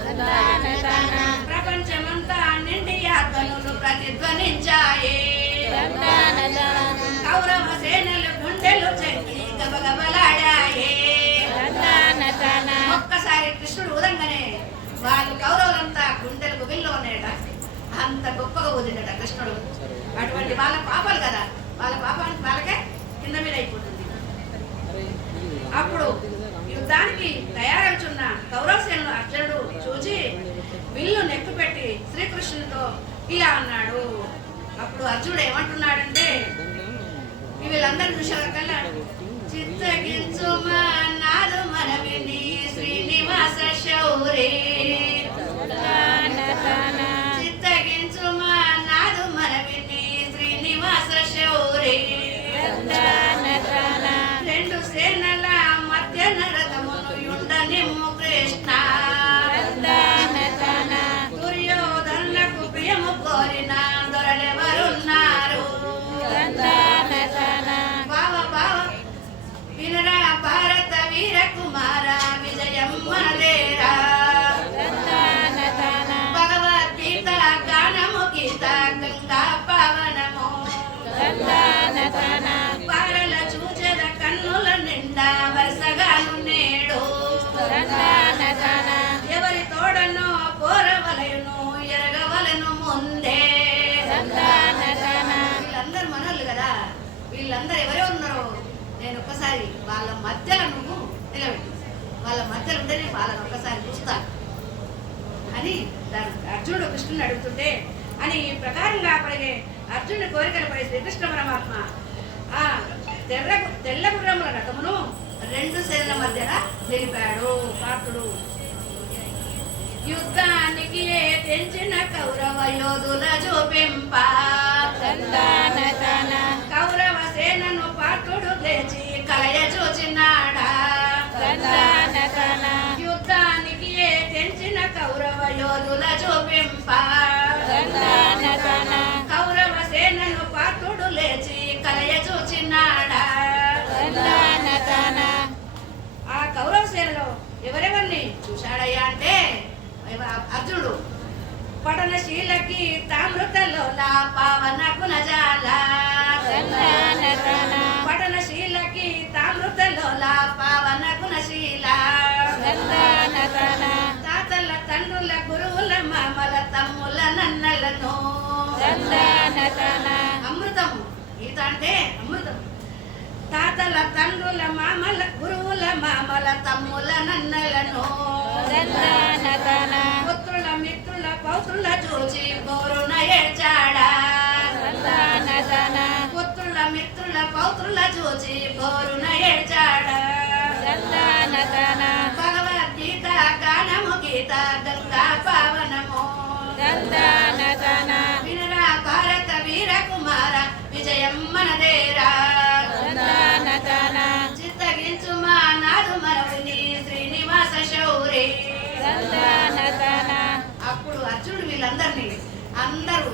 తందనతన ప్రపంచమంతా నిండి ఆత్మనులు ప్రతిధ్వనించాయే. తందనతన కౌరవ సేనలు గుండెలు చెక్కి గబగబలాడాయే. తందనతన ఒక్కసారి కృష్ణుడు ఊదంగానే వాళ్ళు కౌరవులంతా గుండెలు గుబిల్లో ఉన్నాయట. అంత గొప్పగా ఊదిండట కృష్ణుడు. అటువంటి వాళ్ళ పాపాలు కదా, వాళ్ళ పాపానికి వాళ్ళకే కింద మీద అయిపోతుంది. అప్పుడు యుద్ధానికి తయారవుతున్న కౌరవ సేనను అర్జునుడు చూచి విల్లు నెక్కు పెట్టి శ్రీకృష్ణుడితో ఇలా అన్నాడు. అప్పుడు అర్జునుడు ఏమంటున్నాడంటే, వీళ్ళందరూ చూసేవాళ్ళకల్లా చిత్తగించుమా నాదు మనవిని శ్రీనివాస శౌరి చిత్తగించుమా నాదు మనవిని శ్రీనివాస శౌరి రెండు సేనల మధ్య నరకమును యుండనిమ్ము కృష్ణ దుర్యోధనులకు ప్రియము కోరిన దొరలెవరున్నారు బావ వినరా భారత వీర కుమార విజయం మనదేరా భగవద్గీత వీళ్ళందరూ మనోళ్ళు కదా, వీళ్ళందరూ ఎవరెవరు ఉన్నారో నేను ఒక్కసారి వాళ్ళ మధ్యలో నువ్వు నిలబెట్టు, వాళ్ళ మధ్యలో ఉంటే నేను వాళ్ళని ఒక్కసారి చూస్తాను అని అర్జునుడు కృష్ణుని అడుగుతుంటే అని ఈ ప్రకారంగా పడిగే అర్జునుడి కోరికలు పడి శ్రీకృష్ణ పరమాత్మ ఆ తెల్ల గుర్రముల రథమును రెండు సేనల మధ్యన నిలిపాడు పార్థుడు. యుద్ధానికి తెంచిన కౌరవ యోధుల చూపింప కౌరవ సేనను పార్థుడు లేచి కలయ చూచినాడా. యుద్ధానికి తెంచిన కౌరవ యోధుల చూపింప కౌరవ సేనను పార్థుడు లేచి కలయ చూచినాడా. ఆ కౌరవ సేనలో ఎవరెవరిని చూశాడయ్యా అంటే అర్జునుడు పఠనశీలకి తామృతలో పావన గుణజాల పఠనశీలకి తామృతలో పావన గుణశీల తాతల తండ్రుల గురువుల మామల తమ్ముల నన్నలను అమృతము ఈత అంటే అమృతం. తాతల తండ్రుల మామల గురువుల మామల తమ్ముల నన్నలను పుత్రుల మిత్రుల పౌత్రుల చూచి బోరున ఏడ్చాడా. పుత్రుల మిత్రుల పౌత్రుల చూచి బోరున ఏడ్చాడా. భగవద్గీత గానము గీత గంగా పావనము వినరా భారత వీర కుమార విజయం మనదేరా. చిత్తగించు మా నాదు మనవుని శ్రీనివాస శౌరి. అప్పుడు అర్జునుడు వీళ్ళందరినీ అందరూ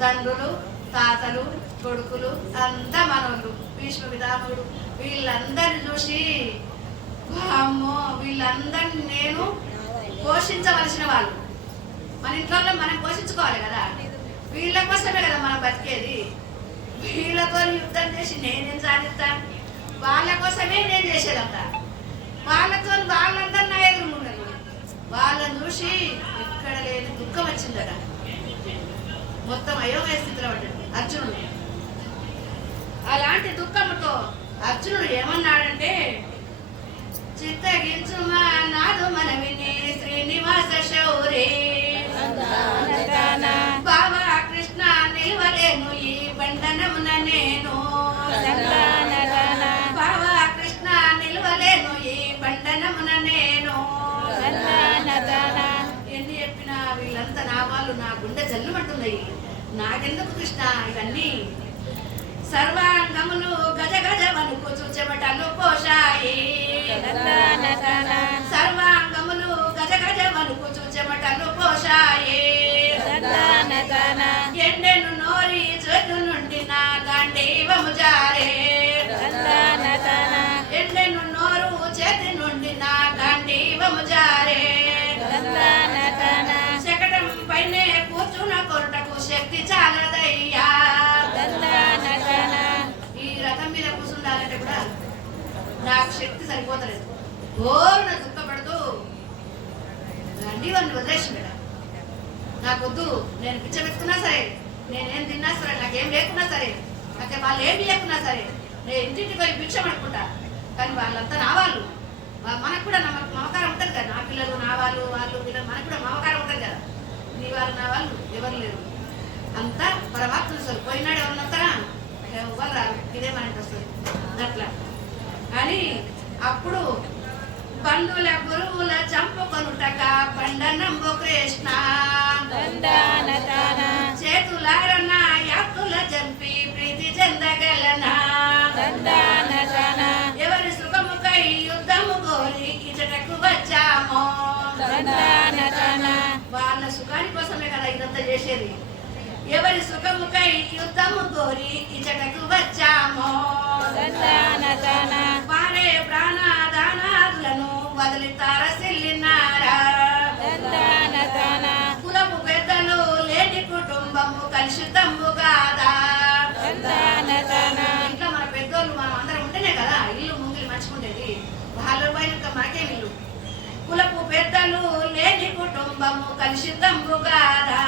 తండ్రులు తాతలు కొడుకులు అంతా మనోళ్ళు భీష్మ పితామహుడు వీళ్ళందరిని చూసి అమ్మో వీళ్ళందరినీ నేను పోషించవలసిన వాళ్ళు, మన ఇంట్లో మనం పోషించుకోవాలి కదా, వీళ్ళ కోసమే కదా మనం బతికేది. వీళ్ళతో యుద్ధం చేసి నేనేం సాధిస్తాను, వాళ్ళ కోసమే నేను చేసేదంతా. వాళ్ళతో వాళ్ళందరూ నా ఎదురున్నారు, వాళ్ళని చూసి ఎక్కడ లేని దుఃఖం వచ్చిందట. మొత్తం అయోమయ స్థితిలో పడ్డాడు అర్జునుడు. అలాంటి దుఃఖంతో అర్జునుడు ఏమన్నాడంటే చిత్తగించు మా నాదు మనవిని శ్రీనివాస శౌరి. బాబా కృష్ణ నిలవలేను ఈ బండనమున నేను. బాబా కృష్ణ నిలవలేను ఈ బండనమున నేను. ఎన్ని చెప్పినా వీళ్ళంతా నా వాళ్ళు, నా గుండె జల్లుమంటున్నాయి. నాకెందుకు కృష్ణ ఇవన్నీ. సర్వాంగములు గజ గజ వణుకుచు చెమటలు పోషాయి. సర్వాంగములు గజ గజ వణుకుచు చెమటలు పోషాయి. ఎండెను నోరి చేతు నుండి నా గాంధీవము జారే. ఎండెను నోరు చేతి నుండి నా గాంధీవము జారే. శకటం పైనే కూర్చున్న కొరటకు శక్తి చాలదయ్యా. ఈ రథం మీద కూర్చుండాలంటే కూడా నాకు శక్తి సరిపోతలేదు. ఘోరున దుఃఖపడుతూ గాంధీవాన్ని వదిలేసిండ. నాకొద్దు, నేను పిచ్చబెట్టుకున్నా సరే, నేనేం తిన్నా సరే, నాకేం లేకున్నా సరే, నాకు వాళ్ళు ఏమి లేకున్నా సరే, నేను ఇంటింటికి పోయి భిక్ష పడుకుంటా. కానీ వాళ్ళంతా నా వాళ్ళు, మనకు కూడా మమకారం ఉంటుంది కదా. నా పిల్లలు నా వాళ్ళు, వాళ్ళు పిల్లలు, మనకు కూడా మమకారం ఉంటుంది కదా. నీ వాళ్ళు నా వాళ్ళు ఎవరు లేరు, అంతా పరమాత్మ సార్. పోయినాడు ఎవరిని వస్తారా, ఎవరు రారు, ఇదే మన ఇంటి వస్తుంది అట్లా అని. అప్పుడు బంధువుల గురువుల చంపుకొనుటక బండనంబు కృష్ణ. చేతులారన యాతుల చంపి ప్రీతి చెందగలనా. ఎవరి సుఖముకై యుద్ధము కోరి ఇచటకు వచ్చామో. వాళ్ళ సుఖాని కోసమే కదా ఇదంతా చేసేది. ఎవరి సుఖముకై యుద్ధము కోరి ఇచటకు వచ్చామో. వారే ప్రాణదానాదులను వదిలి తారసిల్లినారా. కులపు పెద్దలు లేని కుటుంబము కలుషితంబు కాదా. ఇంట్లో మన పెద్దోళ్ళు మనం అందరం ఉంటేనే కదా ఇల్లు ముంగిలి మంచుకుంటేది. వాళ్ళ పైన మనకే ఇల్లు. కులపు పెద్దలు లేని కుటుంబము కలుషితంబు కాదా.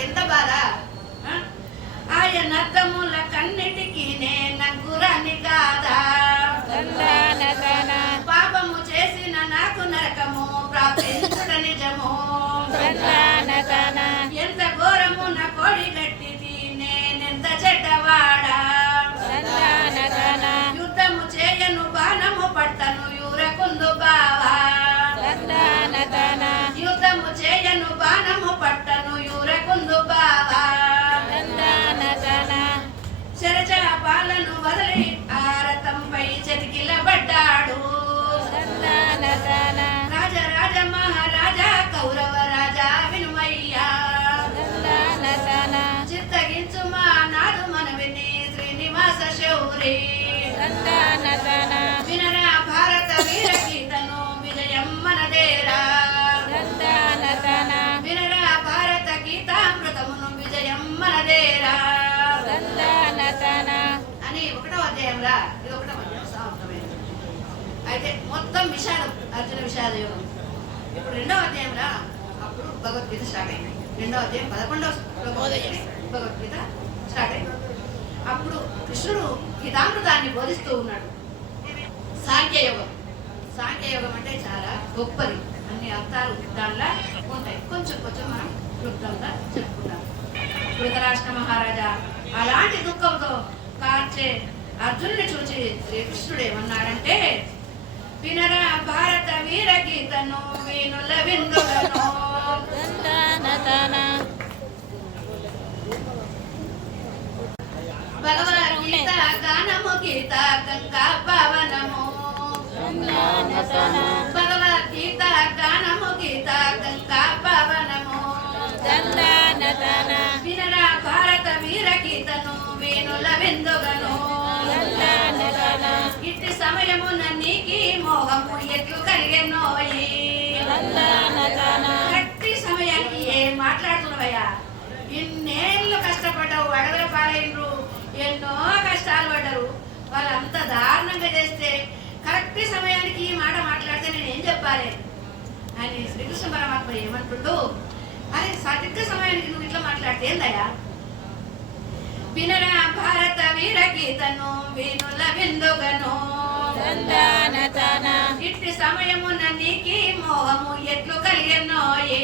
నాకెంత బాధ. ఆయన అద్దముల కన్నిటికి నగ్గురాని కాదా, పాపము చేసిన నాకు నరకము ప్రాప్తించుట నిజము, ఎంత ఘోరము నా కోడి గట్టిది నేనెంత చెడ్డవాడా, యుద్ధము చేయను బాణము పట్టను యూరకుందు బావా, యుద్ధము చేయను బాణము పట్టను యూరకుందు బావా, శరచాపాలను వదిలి ఆరతంపై చెతికిలబడ్డాడు, రాజరాజ మహారాజా కౌరవ రాజా వినుమయ్యా, చిత్తగించు మా నాడు మనవిని శ్రీనివాస శౌరి, వినరా భారత వీర గీతను విజయం మనదేరా, వినరా భారత గీతామృతమును విజయం మనదేరా అని 1వ అధ్యాయంలో ఇది 1వ అధ్యాయం సమాప్తమైంది. అయితే మొత్తం విషాదం అర్జున విషాద యోగం. ఇప్పుడు 2వ అధ్యాయంలో అప్పుడు భగవద్గీత స్టార్ట్ అయింది. 2వ అధ్యాయం 11వ శ్లోకం భగవద్గీత స్టార్ట్ అయింది. అప్పుడు కృష్ణుడు గీతామృతాన్ని బోధిస్తూ ఉన్నాడు. సాంఖ్యయోగం, సాంఖ్యయోగం అంటే చాలా గొప్పది, అన్ని అర్థాలు దానిలో ఉంటాయి. కొంచెం కొంచెం మనం క్లుప్తంగా చెప్పుకుంటాం. ధృతరాష్ట్ర మహారాజా అలాంటి దుఃఖంతో కార్చే అర్జునుని చూచి శ్రీకృష్ణుడు ఏమన్నాడంటే, వినరా భారత వీర గీతను వీనుల విందులను, భగవద్గీత గానము గీత గంగా పవనము, భగవద్గీత గానము గీత గంగా పవనము, వినరా భారత వీర గీతను వేణుల విందుగను, ఇట్టి సమయమున నీకి మోహము ఎట్లు కలిగెనోయి, గట్టి సమయానికి ఏం మాట్లాడుతున్నావయ్యా, ఇన్నేళ్ళు కష్టపడ్డావు, అడవుల పాలైనరు, ఎన్నో కష్టాలు పడ్డారు, వాళ్ళంత దారుణంగా చేస్తే కరెక్ట్ సమయానికి ఈ మాట మాట్లాడితే నేనేం చెప్పాలి అని శ్రీకృష్ణ పరమాత్మ ఏమంటుండు, అరే సరిగ్గా సమయానికి నువ్వు ఇట్లా మాట్లాడితే ఏందయ్యా, వినరా భారత వీర గీతను వేణుల విందుగను, ఇట్టి సమయమున నీకి మోహము ఎట్లు కలిగెనోయే,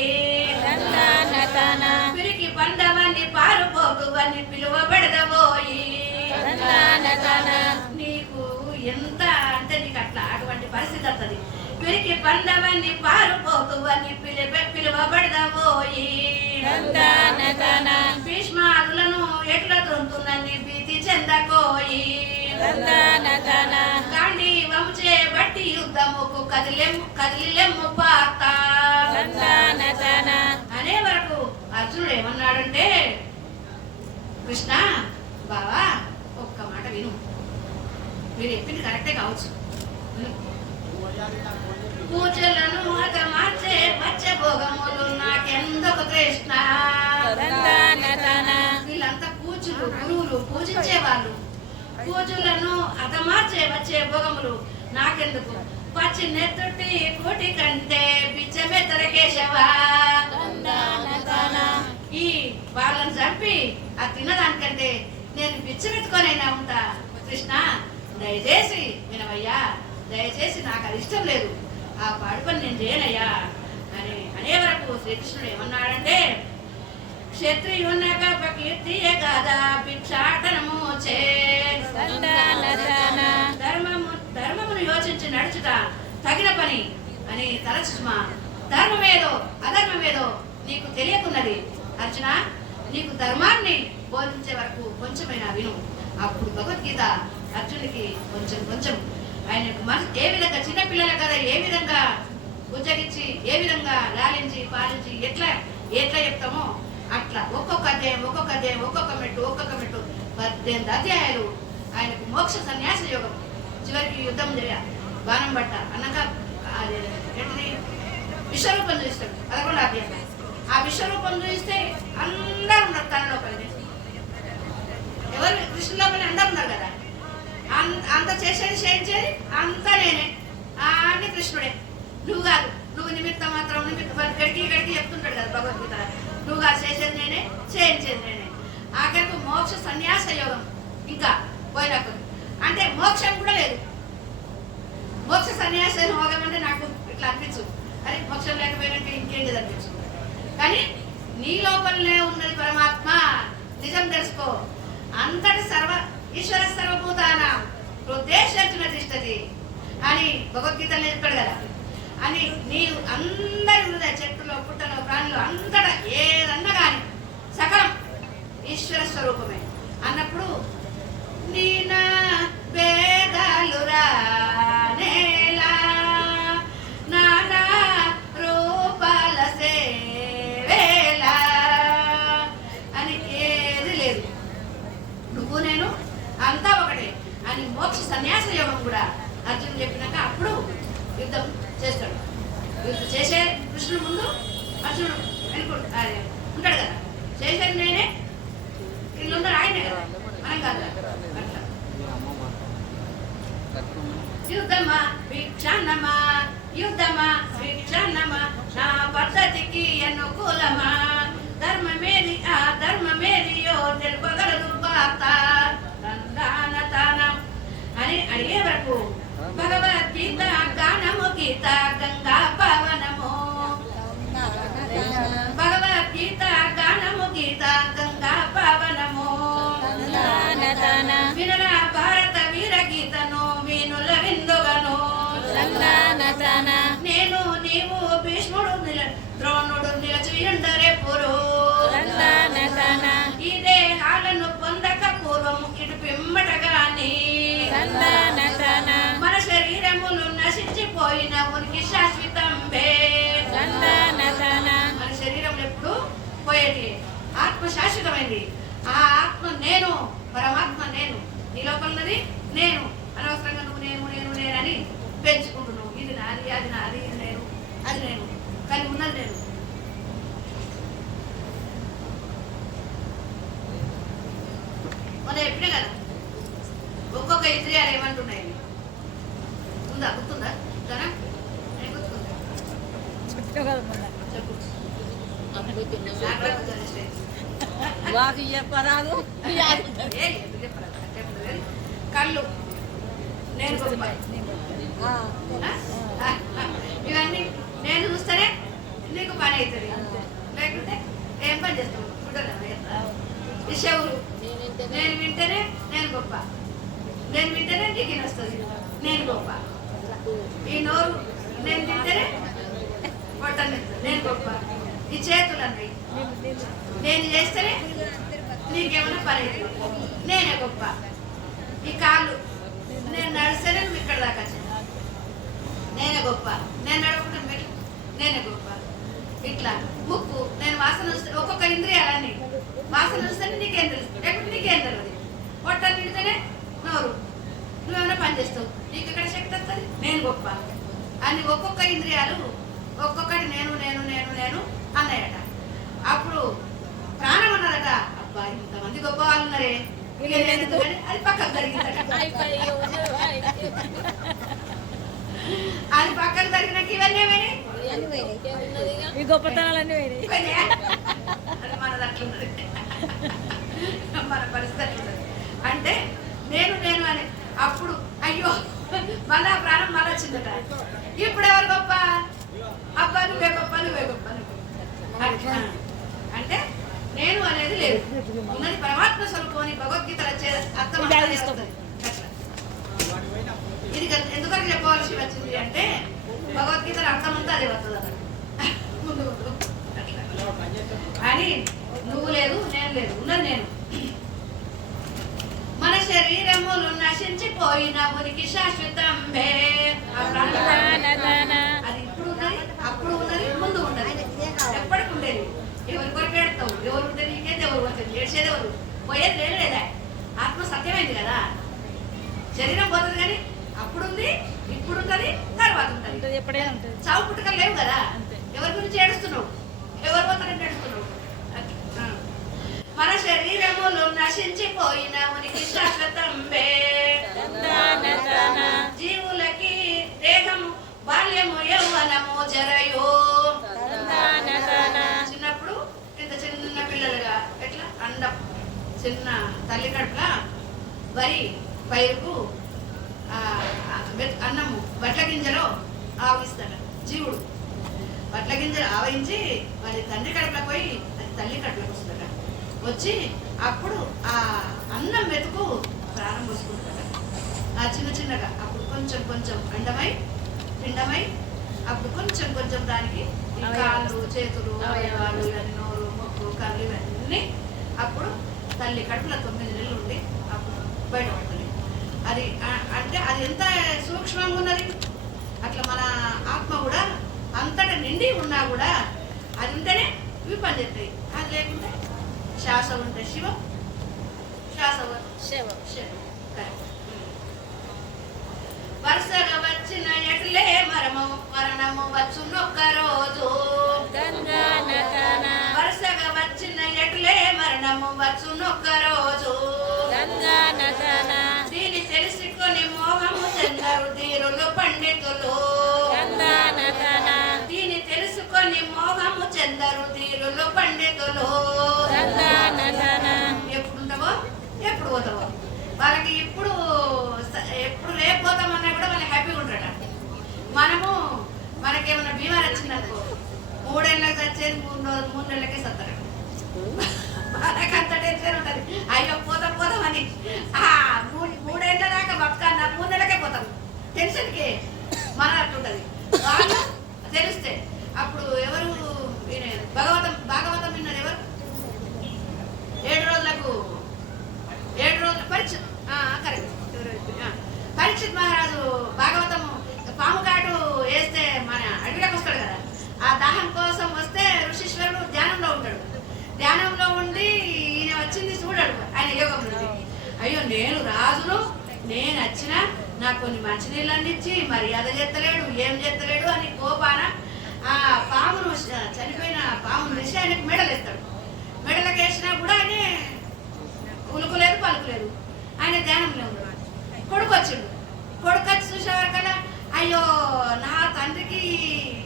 పిరికి పందవని పారుపోకువని పిలువబడదవోయి, నీకు ఎంత అంటే నీకు అట్లా అటువంటి పరిస్థితి వస్తుంది. పిరికి పందవని పారుపోకువని పిలువబడదవోయి, భీష్మాదులను ఎట్లా దొంతునని భీతి చెందకోయి, కాండి వంశే బట్టి యుద్ధముకు కదిలెమ్ము పాత అనే వరకు అర్జునుడు ఏమన్నాడంటే, కృష్ణ బావా ఒక్క మాట విను, మీరు చెప్పింది కరెక్టే కావచ్చు, పూజలను మార్చే వచ్చే భోగములు నాకెందుకు కృష్ణ, వీళ్ళంతా పూజలు గురువులు పూజించే వాళ్ళు, పూజలను అతమార్చే వచ్చే భోగములు నాకెందుకు, పచ్చి నెత్తుటి కోటి కంటే పిచ్చమెత్తర కేశవా, ఈ వాళ్ళని చంపి ఆ తిన్నదానికంటే నేను పిచ్చమెత్తుకొనైనా ఉంటా, కృష్ణ దయచేసి వినవయ్యా, దయచేసి నాకు అది ఇష్టం లేదు, ఆ పాడు పని నేను చేయనయ్యా అని అనే వరకు శ్రీకృష్ణుడు ఏమన్నాడంటే, క్షత్రియునక ప్రకీర్తియే కాదా భిక్షాటనము చే, ధర్మమును యోచించి నడుచుట తగిన పని అని తలచుమా, ధర్మమేదో అధర్మమేదో నీకు తెలియకున్నది అర్జున, నీకు ధర్మాన్ని బోధించే వరకు కొంచెమైనా విను. అప్పుడు భగవద్గీత అర్జునుడికి కొంచెం కొంచెం ఆయనకు ఏ విధంగా చిన్నపిల్లల కదా ఏ విధంగా ఉజ్జగించి ఏ విధంగా లాలించి పాలించి ఎట్లా చెప్తామో అట్లా ఒక్కొక్క అధ్యాయం ఒక్కొక్క మెట్టు 18 అధ్యాయాలు ఆయనకు మోక్ష సన్యాస యోగం. చివరికి యుద్ధం జరిగా బాణం పట్ట అన్నాక విశ్వరూపం చూస్తాడు 11వ అధ్యాయం. ఆ విశ్వరూపం చూస్తే అందరూ ఉన్నారు తన లోపల, ఎవరు కృష్ణ లోపల అందరు ఉన్నారు కదా, అంత చేసేది అంతా నేనే, అన్ని కృష్ణుడే, నువ్వు కాదు, నువ్వు నిమిత్తం మాత్రం గడికి చెప్తుంటాడు కదా భగవద్గీత, నువ్వుగా చేసేది నేనే, చేయించేది నేనే. ఆఖరికి మోక్ష సన్యాస యోగం ఇంకా పోయినప్పుడు అంటే మోక్షం కూడా లేదు. మోక్ష సన్యాస యోగం అంటే నాకు ఇట్లా అనిపించు, అది మోక్షం లేకపోయినాక ఇంకేంటిది అనిపించు. కానీ నీ లోపలనే ఉన్నది పరమాత్మ, నిజం తెలుసుకో. అంతటి ఈశ్వర సర్వభూతాన హృదయేషర్జున తిష్టతి అని భగవద్గీతలో చెప్తాడు కదా. అని నీవు అందరి హృదయ చెట్టులో పుట్టలో ప్రాణులు అంతటా ఏదన్నా కానీ సకలం ఈశ్వర స్వరూపమే అన్నప్పుడు నీనా వేదాలురా నేలా నానా రూపాల సేవేలా అని ఏది లేదు. నువ్వు నేను అంతా ఒకటే అని మోక్ష సన్యాస యోగం కూడా అర్జునుడు చెప్పినాక అప్పుడు యుద్ధం చేస్తాడు. యుద్ధం చేసే కృష్ణుడు ముందు అర్జునుడు ఉంటాడు కదా, చేసేది నేనే, వీళ్ళున్నారు ఆయనే కదా, మనం కాదు. అట్లా యుద్ధమా వీక్షణమా, యుద్ధమా వీక్షణమా, నా పద్ధతికి అనుకూలమా, ధర్మమేది ఆ ధర్మమేదియో తెలుపగలదు వార్త అని అడిగే వరకు భగవద్గీత గానము గీత గంగా పవనము, భగవద్గీత గానము గీత గంగా పవనము, వినరా భారత వీర గీతను వీనుల విందుగను, నేను నీవు భీష్ముడు ద్రోణుడు నిలచియుండరే పురు, ఈ దేహాలను పొందక పూర్వము ఇటు పిమ్మటగాని మన శరీరములు నశించిపోయిన ఉనికి శాశ్వతంబే. మన శరీరం ఎప్పుడు పోయేది, ఆత్మ శాశ్వతమైంది. ఆ ఆత్మ నేను, పరమాత్మ నేను, నీ లోపలన్నది నేను. అనవసరంగా నువ్వు నేను నేను నేనని పెంచుకుంటున్నావు. ఇది నాది, అది నాది, ఇది నేను, అది నేను, కానీ ఉన్నది నేను. మనం ఎప్పుడే కదా ఒక్కొక్క ఇంద్రియాలు ఏమంటున్నాయి ఉందా, గుర్తుందా? గుర్తుందా? చెప్పు. కళ్ళు నేను గొప్ప, ఇవన్నీ నేను చూస్తేనే నీకు పని అవుతుంది, లేకుంటే ఏం పని చేస్తావు? ఈ చెవులు నేను వింటేనే నేను గొప్ప, నేను వింటేనే నీకు వస్తుంది, నేను గొప్ప. ఈ నోరు నేను తింటేనే పొట్టని నేను గొప్ప. ఈ చేతులు అన్నాయి నేను చేస్తేనే నీకేమైనా పని అవుతుంది, నేనే గొప్ప. ఈ కాళ్ళు నేను నడిస్తేనే నువ్వు ఇక్కడ దాకా నేనే గొప్ప, నేను నడుపుకుంటే నేనే గొప్ప. ఇట్లా ముక్కు నేను వాసన వస్తే ఒక్కొక్క ఇంద్రియాలన్నీ వాసన వస్తేనే నీకేం తెలుస్తుంది, లేకపోతే నీకేం తెలియదు. పొట్ట నిడితేనే నోరు, నువ్వేమైనా పని చేస్తావు, నీకు ఇక్కడ శక్తి వస్తుంది, నేను గొప్ప అని ఒక్కొక్క ఇంద్రియాలు ఒక్కొక్కటి నేను నేను నేను నేను అన్నాయట. అప్పుడు ప్రాణం అన్నదట, అబ్బా ఇంతమంది గొప్ప వాళ్ళు ఉన్నారే, అది పక్కకు జరిగిందట. అది పక్కకు జరిగినాక ఇవన్నీ గొప్పతనాలన్నీ అది మనది అట్లున్నది, మన పరిస్థితి అట్లున్నది. అంటే నేను నేను అని అప్పుడు అయ్యో మళ్ళా ప్రాణం మళ్ళీ వచ్చిందట. ఇప్పుడు ఎవరు గొప్ప? అబ్బా నువ్వే గొప్ప, నువ్వే గొప్ప, నువ్వు. అంటే నేను అనేది లేదు, ఉన్నది పరమాత్మ స్వరూపం అని భగవద్గీతలు వచ్చే అర్థం. ఇది ఎందుకని చెప్పవలసి వచ్చింది అంటే భగవద్గీతల అర్థం అంతా అదే వస్తుంది అన్నమాట. ముందు ముందు అని నువ్వు లేదు నేను లేదు, ఉన్నది నేను. మన శరీరములు నశించిపోయిన ఉనికి శాశ్వతంబే. అది ఇప్పుడు ఉన్నది, అప్పుడు ఉన్నది, ముందు ఉన్నది, ఎప్పటికి ఉండేది. ఎవరి కొరకు ఏడతావు, ఎవరు ఉంటే నీకేది, ఎవరు పోతుంది, ఏడ్చేది ఎవరు, పోయేది లేదు లేదా. ఆత్మ సత్యమైంది కదా, శరీరం పోతుంది కానీ అప్పుడు ఉంది, ఇప్పుడు ఉంటుంది, తర్వాత ఉంటుంది. చావు పుట్టుకలు లేవు కదా, ఎవరి గురించి ఏడుస్తున్నావు, ఎవరు పోతారని ఏడుస్తున్నావు. మన శరీరములు నశించిపోయిన ఉనికి శాశ్వతంబే. జీవులకి దేహము బాల్యము యౌవనము జరయో. చిన్నప్పుడు ఇంత చిన్న తల్లి కడుపుల వరి పైరుకు అన్నము బట్ల గింజలో ఆవిస్తాడు జీవుడు. బట్ల గింజలు ఆవహించి మరి తండ్రి కడుపులకు పోయి అది తల్లి కడుపులకు వస్తుందట. వచ్చి అప్పుడు ఆ అన్నం మెతుకు ప్రాణం పోసుకుంటాడట. ఆ చిన్న చిన్నగా అప్పుడు కొంచెం కొంచెం పిండమై అప్పుడు కొంచెం కొంచెం దానికి ఈ కాళ్ళు చేతులు అవయవాలు ఇవన్నీ నోరు ముక్కు కళ్ళు ఇవన్నీ అప్పుడు తల్లి కడుపుల 9 నెలలు ఉండి అప్పుడు బయటపడుతుంది. అది అంటే అది ఎంత సూక్ష్మంగా ఉన్నది. అట్లా మన ఆత్మ కూడా అంతటా నిండి ఉన్నా కూడా అది ఉంటేనే ఇవి పనిచేస్తాయి. అది లేకుంటే శ్వాస ఉంటే శివం, శ్వాస శివం. వరుసగా వచ్చిన ఎట్లే మరణము వచ్చునొక్క రోజు. వరుసగా వచ్చిన ఎట్లే మరణము వచ్చునొక్క రోజు. దీని తెలుసుకొని మోహము చెందరు ధీరులు పండితులు. దీని తెలుసుకొని మోహము చెందరు ధీరులు పండితులు. ఎప్పుడుంటావో ఎప్పుడు పోతావో వాళ్ళకి ఎప్పుడు రేపు పోతామన్నా కూడా వాళ్ళకి హ్యాపీగా ఉంటారట. మనకేమన్నా బీమార్ వచ్చిందనుకో 3 ఏళ్ళకి వచ్చేది 3 నెలలకే సత్తారట. మనకంత టెన్షన్ ఉంటుంది. అయ్యో పోతామని 3 ఏళ్ళ దాకా బతకన్నా 3 నెలలకే పోతాం టెన్షన్కి. మన అట్లుంటది. వాళ్ళు తెలిస్తే అప్పుడు ఎవరు భాగవతం విన్నారు ఎవరు? 7 రోజుల పరీక్ష కరెక్ట్. పరీక్షిత్ మహారాజు భాగవతము పాము కాటు వేస్తే మన అడవిలోకి వస్తాడు కదా. ఆ దాహం కోసం వస్తే ఋషీశ్వరుడు ధ్యానంలో ఉంటాడు. ధ్యానంలో ఉండి ఈయన వచ్చింది చూడాడు ఆయన యోగం నుండి. అయ్యో నేను రాజును, నేను వచ్చినా నాకు కొన్ని మంచినీళ్ళు అందించి మర్యాద చేస్తలేడు, ఏం చేస్తలేడు అని కోపాన ఆ పామును చనిపోయిన పామును వేసి ఆయనకు మెడలేస్తాడు. మెడలకు వేసినా కూడా ఆయన ఉలుకులేదు పలుకులేదు. ఆయన ధ్యానంలో ఉన్నాడు. కొడుకు వచ్చిండు. కొడుకు వచ్చి చూసేవారికల్లా అయ్యో నా తండ్రికి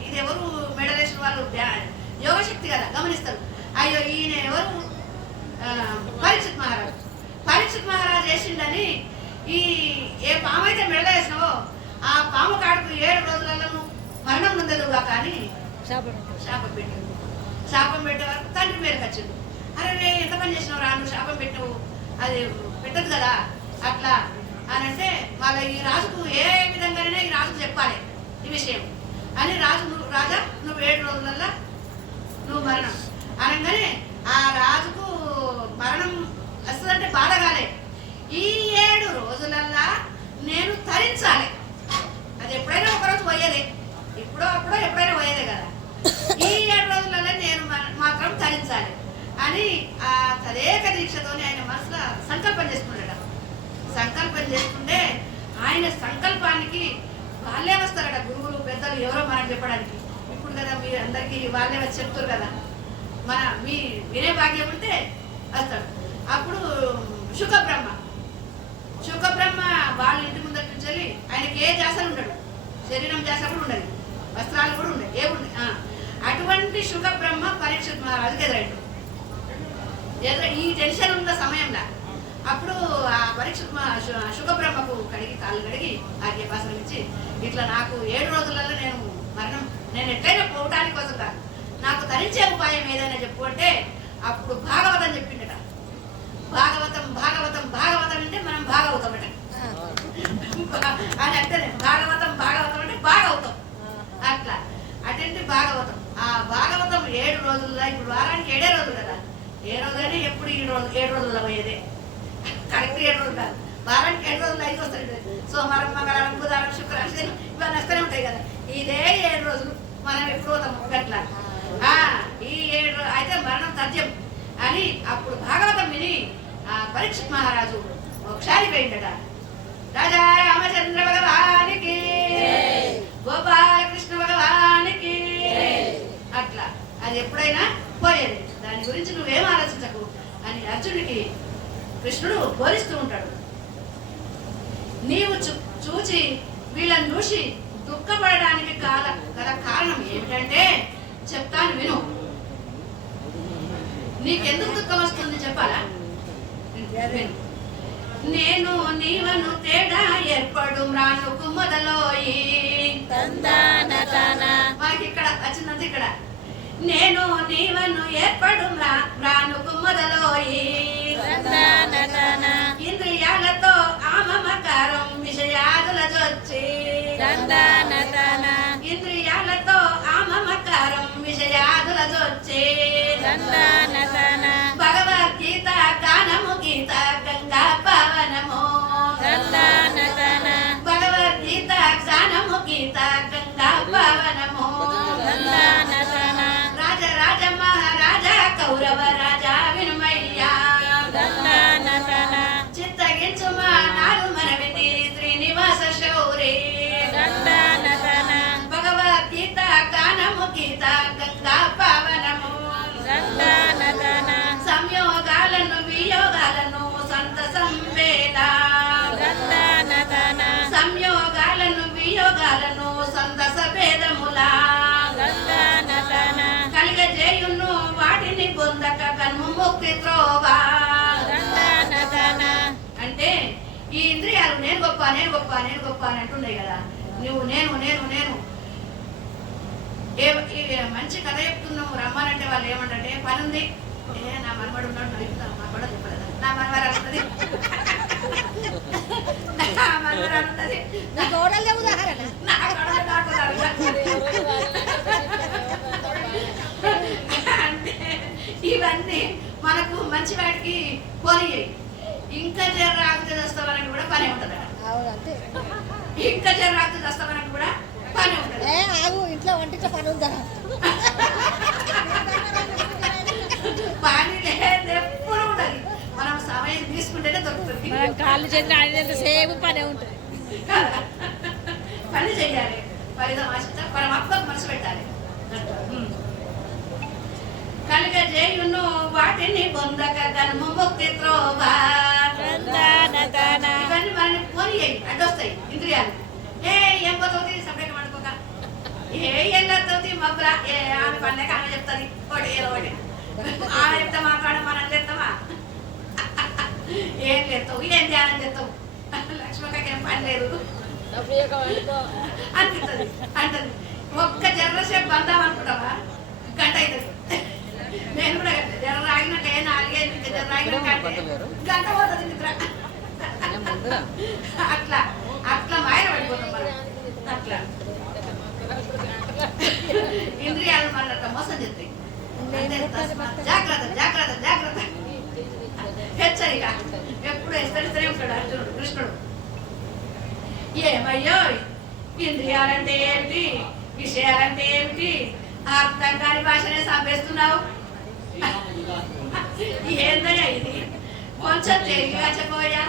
ఇది ఎవరు మెడలేసిన వాళ్ళు యోగశక్తి కదా గమనిస్తారు. అయ్యో ఈయన ఎవరు? పరీక్షిత్ మహారాజు వేసిండని ఏ పాము అయితే మెడల వేసినావో ఆ పాము కాడుకు 7 రోజులలో మరణం నొందదుగా కానీ శాపం పెట్టే వరకు తండ్రి మేరకు వచ్చిండు. అరే ఎంత పని చేసినావు రా, నువ్వు శాపం పెట్టవు, అది పెట్టదు కదా అట్లా అని అంటే వాళ్ళ ఈ రాజుకు ఏ విధంగానే ఈ రాజుకు చెప్పాలి ఈ విషయం అని రాజా నువ్వు 7 రోజులల్లో నువ్వు మరణం అనగానే ఆ రాజుకు మరణం వస్తుందంటే బాధ కాలే. ఈ 7 రోజులల్లా నేను తరించాలి. అది ఎప్పుడైనా ఒకరోజు పోయేదే, అప్పుడో ఎప్పుడైనా పోయేదే కదా. ఈ 7 రోజులలో నేను మాత్రం తరించాలి అని ఆ తదేక దీక్షతోని ఆయన మనసులో సంకల్పం చేసుకున్నాడట. సంకల్పం చేసుకుంటే ఆయన సంకల్పానికి వాళ్ళే వస్తారట గురువులు పెద్దలు ఎవరో మనకు చెప్పడానికి. ఇప్పుడు కదా మీరు అందరికీ వాళ్ళే వచ్చి చెప్తారు కదా, మీ వినే భాగ్యం ఉంటే వస్తాడు. అప్పుడు శుకబ్రహ్మ వాళ్ళ ఇంటి ముందర నుంచి వెళ్ళి ఆయనకి ఏ జాసలు ఉండడు, శరీరం జాస కూడా ఉండదు, వస్త్రాలు కూడా ఉండవు, ఏముండే. అటువంటి శుకబ్రహ్మ పరీక్షిత్ మహారాజుకి ఎదురైండు. ఈ టెన్షన్ ఉన్న సమయంలో అప్పుడు ఆ పరీక్షిత్ శుకబ్రహ్మకు కాళ్ళు కడిగి ఆజ్ఞాపాసనం ఇచ్చి ఇట్లా నాకు 7 రోజులలో నేను ఎట్లయినా పోవటానికి కోసం కాదు, నాకు తరించే ఉపాయం ఏదైనా చెప్పు అంటే అప్పుడు భాగవతం చెప్పిండట. భాగవతం అంటే మనం భాగవతమట అని అంటే భాగవతం అంటే భాగవతం అట్లా అటంటే భాగవతం. ఆ భాగవతం 7 రోజుల్లో, ఇప్పుడు వారానికి 7 రోజులు కదా, ఏ రోజైనా ఎప్పుడు 7 రోజుల్లో పోయేదే, కరెక్ట్ 7 రోజులు కాదు, వారానికి 7 రోజులు అయితే వస్తాయి. సోమవారం, మంగళవారం, బుధవారం, శుక్రవారం, శని ఇవన్నీ వస్తూనే ఉంటాయి కదా. ఇదే 7 రోజులు మనం ఎప్పుడు పోతాము అట్లా. ఈ 7 రోజులు అయితే మరణం తథ్యం అని అప్పుడు భాగవతం విని ఆ పరీక్షిత్ మహారాజు ఒకసారి పోయిందట. రాజా రామచంద్ర భగవానికి, గోపాలకృష్ణ భగవానికి అట్లా అది ఎప్పుడైనా పోయేది. దాని గురించి నువ్వేం ఆలోచించకు అని అర్జునుడికి కృష్ణుడు బోధిస్తూ ఉంటాడు. నీవు చూచి వీళ్ళని చూసి దుఃఖపడడానికి గల కారణం ఏమిటంటే చెప్తాను విను. నీకెందుకు దుఃఖం వస్తుంది చెప్పాలా? నేను నీవను తేడా ఏర్పడు మ్రానుకు మొదలోయి. మనకి ఇక్కడ వచ్చిందంత ఇక్కడ నేను నీవను ఏర్పడు మ్రానుకు మొదలోయి. ఇంద్రియాలతో ఆమమకారం విషయాదుల జొచ్చి. ఇంద్రియాలతో ఆమమకారం విషయాదుల జొచ్చి. భగవద్గీత గానము గీత గంగా పవనము. భగవద్గీత గానము గీత గంగా పవనము. రాజరాజ మహారాజా కౌరవ రాజా వినుమయ్యా. చిత్తగించు మా నాడు మనవిని శ్రీనివాస శౌరి. భగవద్గీత గానము గీత గంగా పవనము. సంయోగాలను వియోగాలను సంతసం వేళ. సంయోగాలను వియోగాలను సంతస భేదములా. కలిగజేయును వాటిని పొందక కన్ము ముక్తి త్రోవా. అంటే ఈ ఇంద్రియాలు నేను గొప్ప నేను గొప్ప నేను గొప్ప అని అంటుండే కదా. నువ్వు నేను నేను నేను మంచి కథ చెప్తున్నావు రమ్మానంటే వాళ్ళు ఏమంటే పని ఉంది. నా మనవాడు ఉన్నాడు నడుపుతాను మా కూడా చెప్పలేదా నా మనవారు అంటుంది. నా మనవారు అంటుంది. అంటే ఇవన్నీ మనకు మంచి వాటికి పోనీయాయి. ఇంకా జర రాకపోతే వస్తామని కూడా పని ఉంటుంది. ఇంకా జర రాకపోతే వస్తామని కూడా పని ఉంటుంది. ఇంట్లో వంటింట్లో పని ఉందా? పని లేదు ఎప్పుడు ఉండదు. మనం సమయం తీసుకుంటేనే దొరుకుతుంది. కాళ్ళు చేతులు ఆడినంత సేపు పని ఉంటుంది. పని చెయ్యాలి. పరమాత్మకు మనసు పెట్టాలి. కలిగజేయును వాటిని పొందక కన్ము ముక్తి త్రోవా. ఇవన్నీ మనల్ని పోనీయాయి అడ్డొస్తాయి ఇంద్రియాలు. ఏం పోతుంది సపరేట్గా పడుకోక. ఎల్లవుతుంది మబ్బులా ఆమె పనిలేక ఆమె చెప్తుంది ఒకటి ఏదో ఒకటి. ఆమె చెప్తా మాట్లాడ మనం చెప్తామా? ఏం చేస్తావు ఏం ధ్యానం చేస్తావు? లక్ష్మక్కకి ఏం పని లేదు అనిపిస్తుంది అంటది. ఒక్క జర్రసేపు బందాం అనుకుంటావా గంట అవుతుంది. నేను కూడా జర రాగినాక 4-5 జర రాగినాక గంట పోతుంది నిద్ర. అట్లా అట్లా మాయన పడిపోతాం మనం. అట్లా ఇంద్రియాలు మన మోసం చేస్తాయి. జాగ్రత్త జాగ్రత్త జాగ్రత్త హెచ్చరిక ఎప్పుడు హెచ్చరిస్తూనే ఉంటాడు అర్జునుడు కృష్ణుడు. ఏమయ్యో ఇంద్రియాలంటే ఏమిటి విషయాలంటే ఏమిటి అర్థం కాని భాషనే సంపేస్తున్నావు. ఏందయ్యా ఇది కొంచెం తెలివిగా చెప్పబోయా.